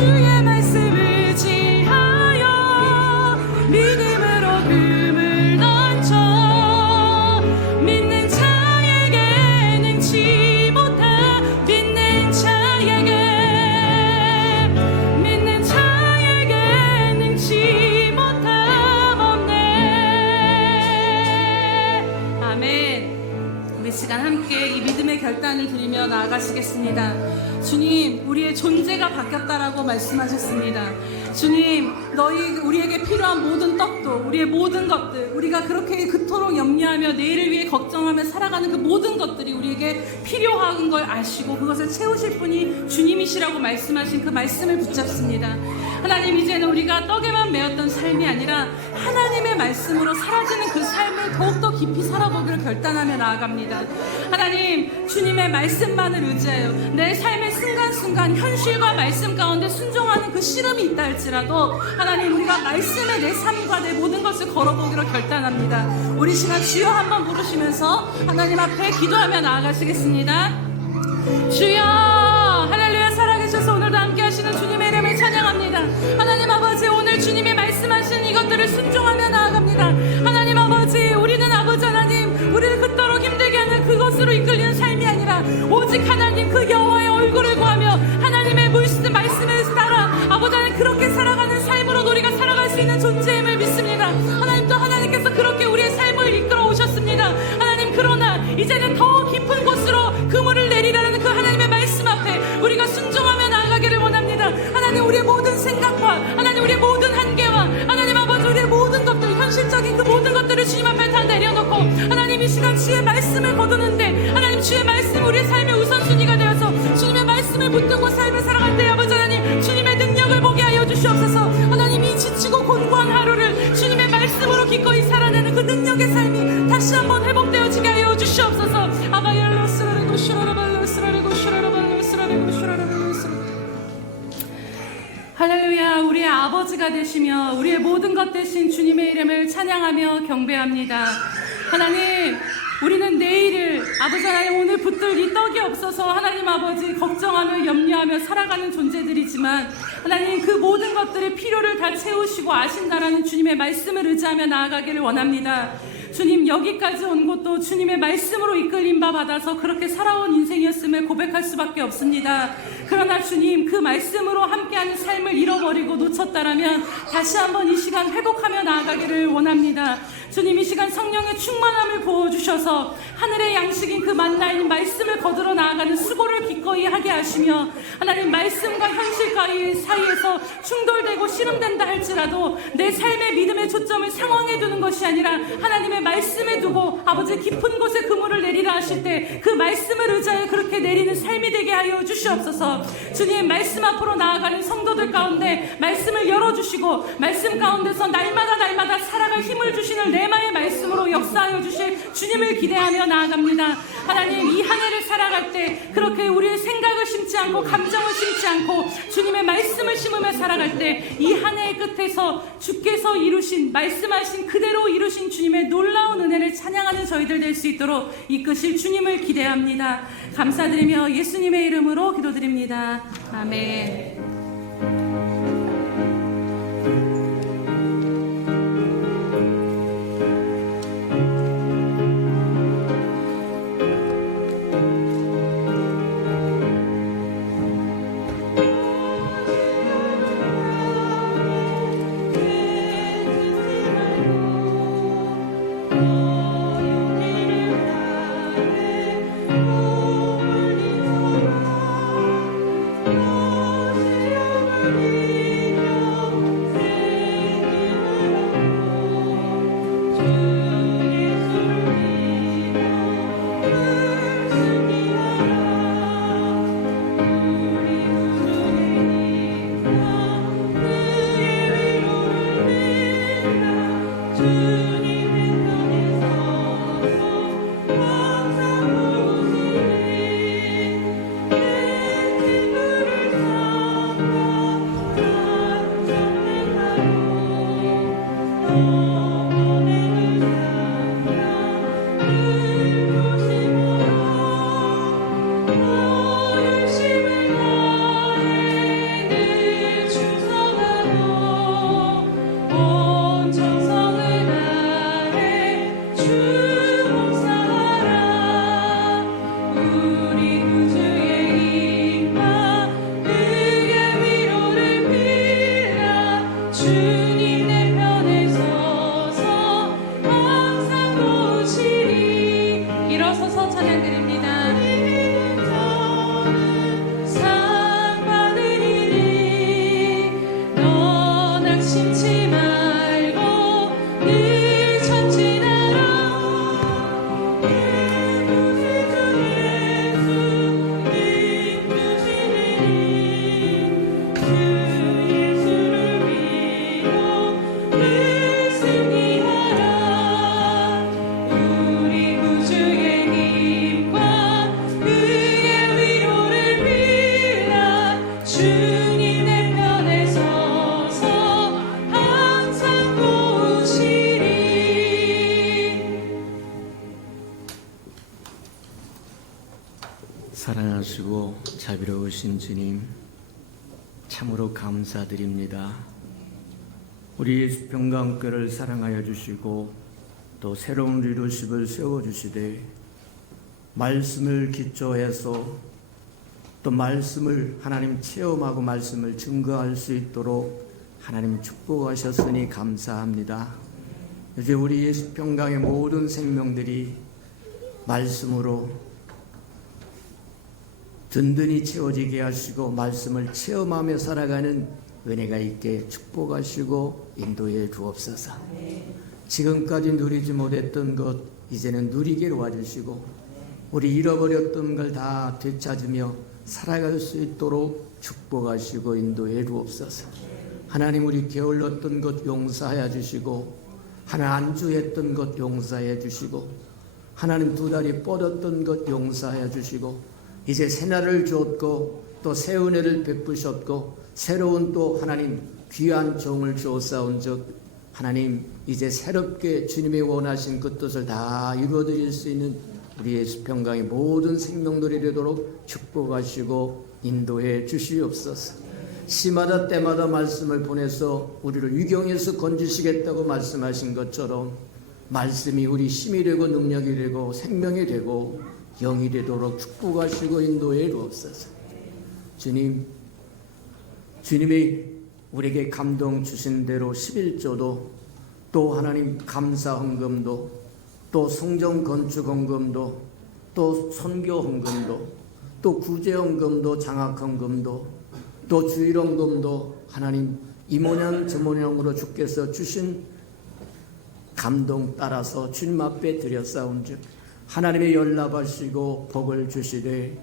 주의 말씀 의지하여 믿음으로 금을 던져 믿는 자에게 능치 못한 믿는 자에게 능치 못함 없네. 아멘. 우리 시간 함께 이 믿음의 결단을 드리며 나아가시겠습니다. 주님, 우리의 존재가 바뀌었다라고 말씀하셨습니다. 주님, 우리에게 필요한 모든 떡도, 우리의 모든 것들, 우리가 그렇게 그토록 염려하며 내일을 위해 걱정하며 살아가는 그 모든 것들이 우리에게 필요한 걸 아시고 그것을 채우실 분이 주님이시라고 말씀하신 그 말씀을 붙잡습니다. 하나님, 이제는 우리가 떡에만 매였던 삶이 아니라 하나님의 말씀으로 사라지는 그 삶을 더욱더 깊이 살아보기를 결단하며 나아갑니다. 하나님, 주님의 말씀만을 의지하여 내 삶의 순간순간 현실과 말씀 가운데 순종하는 그 씨름이 있다 할지라도 하나님, 우리가 말씀에 내 삶과 내 모든 것을 걸어보기로 결단합니다. 우리 시간 주여 한번 부르시면서 하나님 앞에 기도하며 나아가시겠습니다. 주여, 할렐루야. 살아계셔서 오늘도 함께 하시는 주님의 이름을 찬양합니다. 하나님 아버지, 오늘 주님이 말씀하신 이것들을 순종하며 나아갑니다. 하나님 아버지, 우리는 아버지 하나님, 우리를 그토록 힘들게 하는 그것으로 이끌리는 삶이 아니라 오직 하나님 그 여호와의 얼굴을 구하며 하나님의 말씀을 따라 아버지 하나님 그렇게 살아가는 삶으로 우리가 살아갈 수 있는 존재임을 믿습니다. 하나님, 또 하나님께서 그렇게 우리의 삶을 이끌어 오셨습니다. 하나님, 그러나 이제는 더 깊은 곳으로 그물을 내리라는 그 하나님의 말씀 앞에 우리가 순종하며 나아가기를 원합니다. 하나님, 우리의 모든 생각과 하나님 우리의 모든 한계와 하나님 아버지 우리의 모든 것들, 현실적인 그 모든 것들을 주님 앞에 다 내려놓고 하나님 이 시간 주의 말씀을 거두는데 하나님 주의 말씀 우리의 삶의 우선순위가 되어서 주님의 말씀을 붙들고 삶을 살아갈 때 아버지 하나님 주님의 능력을 보게 하여 주시옵소서. 하나님, 이 지치고 곤고한 하루를 주님의 말씀으로 기꺼이 살아내는 그 능력의 삶이 다시 한번 회복되어지게 하여 주시옵소서. 아바열로스라레고 슈라라발로스라레고 슈라라발로스라레고 슈라라발로스라. 할렐루야. 우리의 아버지가 되시며 우리의 모든 것 되신 주님의 이름을 찬양하며 경배합니다. 하나님, 우리는 내일을 아버지 하나님 오늘 붙들 이 떡이 없어서 하나님 아버지 걱정하며 염려하며 살아가는 존재들이지만 하나님 그 모든 것들의 필요를 다 채우시고 아신다라는 주님의 말씀을 의지하며 나아가기를 원합니다. 주님, 여기까지 온 것도 주님의 말씀으로 이끌림 바 받아서 그렇게 살아온 인생이었음을 고백할 수밖에 없습니다. 그러나 주님, 그 말씀으로 함께하는 삶을 잃어버리고 놓쳤다라면 다시 한번 이 시간 회복하며 나아가기를 원합니다. 주님, 이 시간 성령의 충만함을 부어주셔서 하늘의 양식인 그 만나인 말씀을 거두러 나아가는 수고를 기꺼이 하게 하시며 하나님 말씀과 현실과 사이에서 충돌되고 씨름된다 할지라도 내 삶의 믿음의 초점을 상황에 두는 것이 아니라 하나님의 말씀에 두고 아버지 깊은 곳에 그물을 내리라 하실 때 그 말씀을 의지하여 그렇게 내리는 삶이 되게 하여 주시옵소서. 주님, 말씀 앞으로 나아가는 성도들 가운데 말씀을 열어주시고 말씀 가운데서 날마다 살아갈 힘을 주시는 레마의 말씀으로 역사하여 주실 주님을 기대하며 나아갑니다. 하나님, 이 한 해를 살아갈 때 그렇게 우리의 생각을 심지 않고 감정을 심지 않고 주님의 말씀을 심으며 살아갈 때 이 한 해의 끝에서 주께서 이루신 말씀하신 그대로 이루신 주님의 놀라운 은혜를 찬양하는 저희들 될 수 있도록 이끄실 주님을 기대합니다. 감사드리며 예수님의 이름으로 기도드립니다. 아멘. 오 은혜로우신 주님, 참으로 감사드립니다. 우리 예수평강교를 사랑하여 주시고 또 새로운 리더십을 세워주시되 말씀을 기초해서 또 말씀을 하나님 체험하고 말씀을 증거할 수 있도록 하나님 축복하셨으니 감사합니다. 이제 우리 예수평강의 모든 생명들이 말씀으로 든든히 채워지게 하시고 말씀을 체험하며 살아가는 은혜가 있게 축복하시고 인도해 주옵소서. 지금까지 누리지 못했던 것 이제는 누리게 도와주시고 우리 잃어버렸던 걸 다 되찾으며 살아갈 수 있도록 축복하시고 인도해 주옵소서. 하나님, 우리 게을렀던 것 용서하여 주시고 하나 안주했던 것 용서해 주시고 하나님, 두 다리 뻗었던 것 용서하여 주시고 이제 새날을 주었고 또 새 은혜를 베푸셨고 새로운 또 하나님 귀한 종을 주었사온즉 하나님, 이제 새롭게 주님이 원하신 그 뜻을 다 이루어드릴 수 있는 우리 예수평강의 모든 생명들이 되도록 축복하시고 인도해 주시옵소서. 시마다 때마다 말씀을 보내서 우리를 위경에서 건지시겠다고 말씀하신 것처럼 말씀이 우리 힘이 되고 능력이 되고 생명이 되고 영이 되도록 축복하시고 인도해 주옵소서. 주님, 주님이 우리에게 감동 주신 대로 11조도 또 하나님 감사 헌금도 또 성전 건축 헌금도 또 선교 헌금도 또 구제 헌금도 장학 헌금도 또 주일 헌금도 하나님 이 모양 저 모양으로 주께서 주신 감동 따라서 주님 앞에 드렸사온즉 하나님의 연락하시고 복을 주시되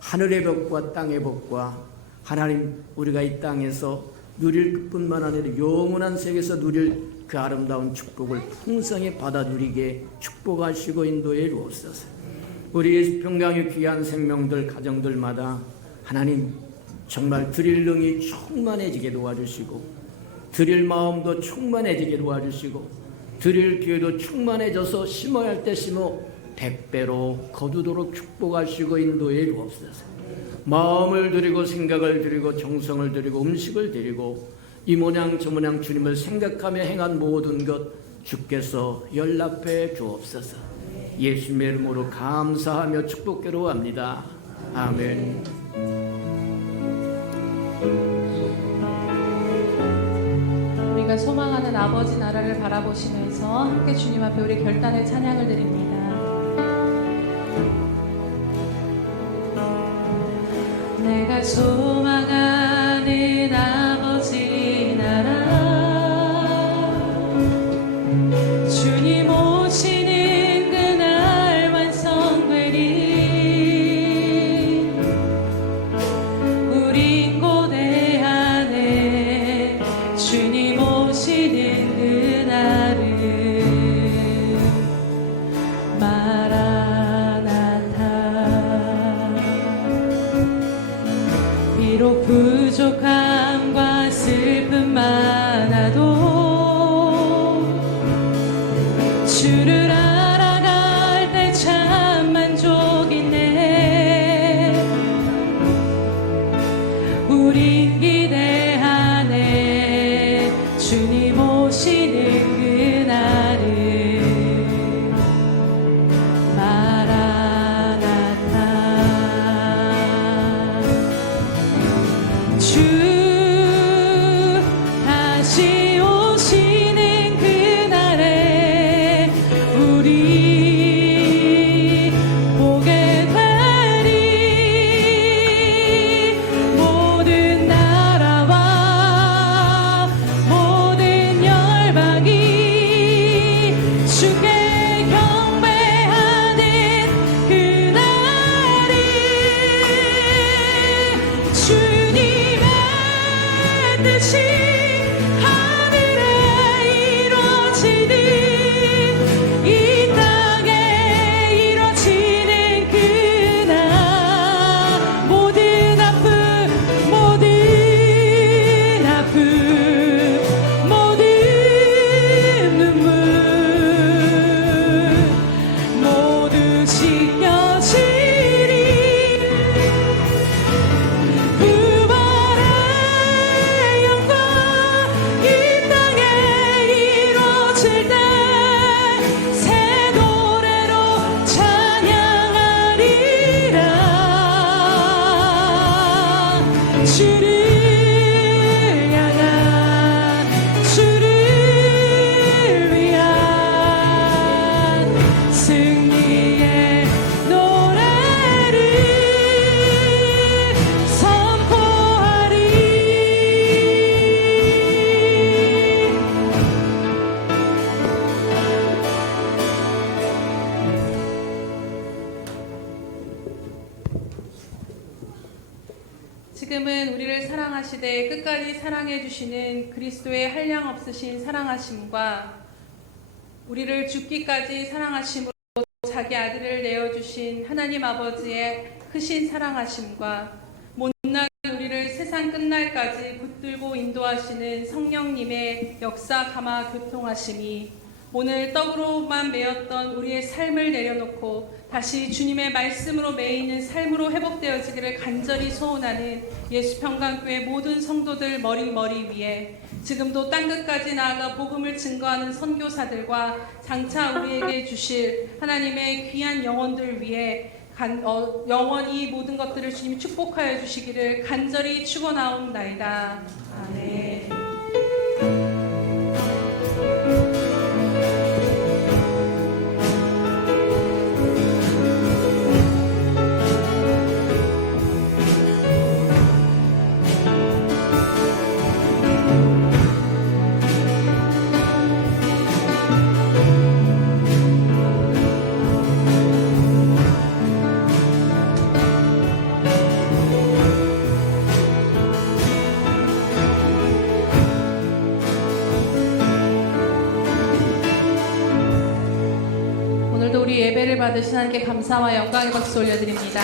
하늘의 복과 땅의 복과 하나님 우리가 이 땅에서 누릴 뿐만 아니라 영원한 세계에서 누릴 그 아름다운 축복을 풍성히 받아 누리게 축복하시고 인도해 주옵소서. 우리 예수평강의 귀한 생명들 가정들마다 하나님 정말 드릴 능이 충만해지게 도와주시고 드릴 마음도 충만해지게 도와주시고 드릴 기회도 충만해져서 심어야 할 때 심어 100배로 거두도록 축복하시고 인도해 주옵소서. 마음을 드리고 생각을 드리고 정성을 드리고 음식을 드리고 이 모양 저 모양 주님을 생각하며 행한 모든 것 주께서 연락해 주옵소서. 예수님의 이름으로 감사하며 축복기로 합니다. 아멘. 우리가 소망하는 아버지 나라를 바라보시면서 함께 주님 앞에 우리 결단의 찬양을 드립니다. 내가 소망하는 아버지 나라 주님 오시는 그날 완성되리 우린 고대 안에 주님 오시는 그날을 비록 부족함과 슬픔 많아도 주를 알아갈 때 참 만족이네 우린 기대하네 주님 오시는 그날을 주 다시 오시는 그날에 우리 보게 되리 모든 나라와 모든 열방이 주께 경배하는 그날이 주님의 뜻이 하늘에 이루어지는 이 땅에 이루어지는 그날 모든 아픔 모든 눈물 모두 씻겨지리 주를 향한 주를 위한 승리의 노래를 선포하리. 지금은 우리를 사랑하시되 끝까지 사랑해 주시는 그리스도의 한량없으신 사랑하심과 우리를 죽기까지 사랑하심으로 자기 아들을 내어주신 하나님 아버지의 크신 사랑하심과 못난 우리를 세상 끝날까지 붙들고 인도하시는 성령님의 역사 감화 교통하심이 오늘 떡으로만 매였던 우리의 삶을 내려놓고 다시 주님의 말씀으로 매이는 삶으로 회복되어지기를 간절히 소원하는 예수평강교회 모든 성도들 머리 위에 지금도 땅끝까지 나아가 복음을 증거하는 선교사들과 장차 우리에게 주실 하나님의 귀한 영혼들 위해 영원히 모든 것들을 주님이 축복하여 주시기를 간절히 축원하옵나이다. 아멘. 오늘도 우리 예배를 받으신 하나님께 감사와 영광의 박수 올려드립니다.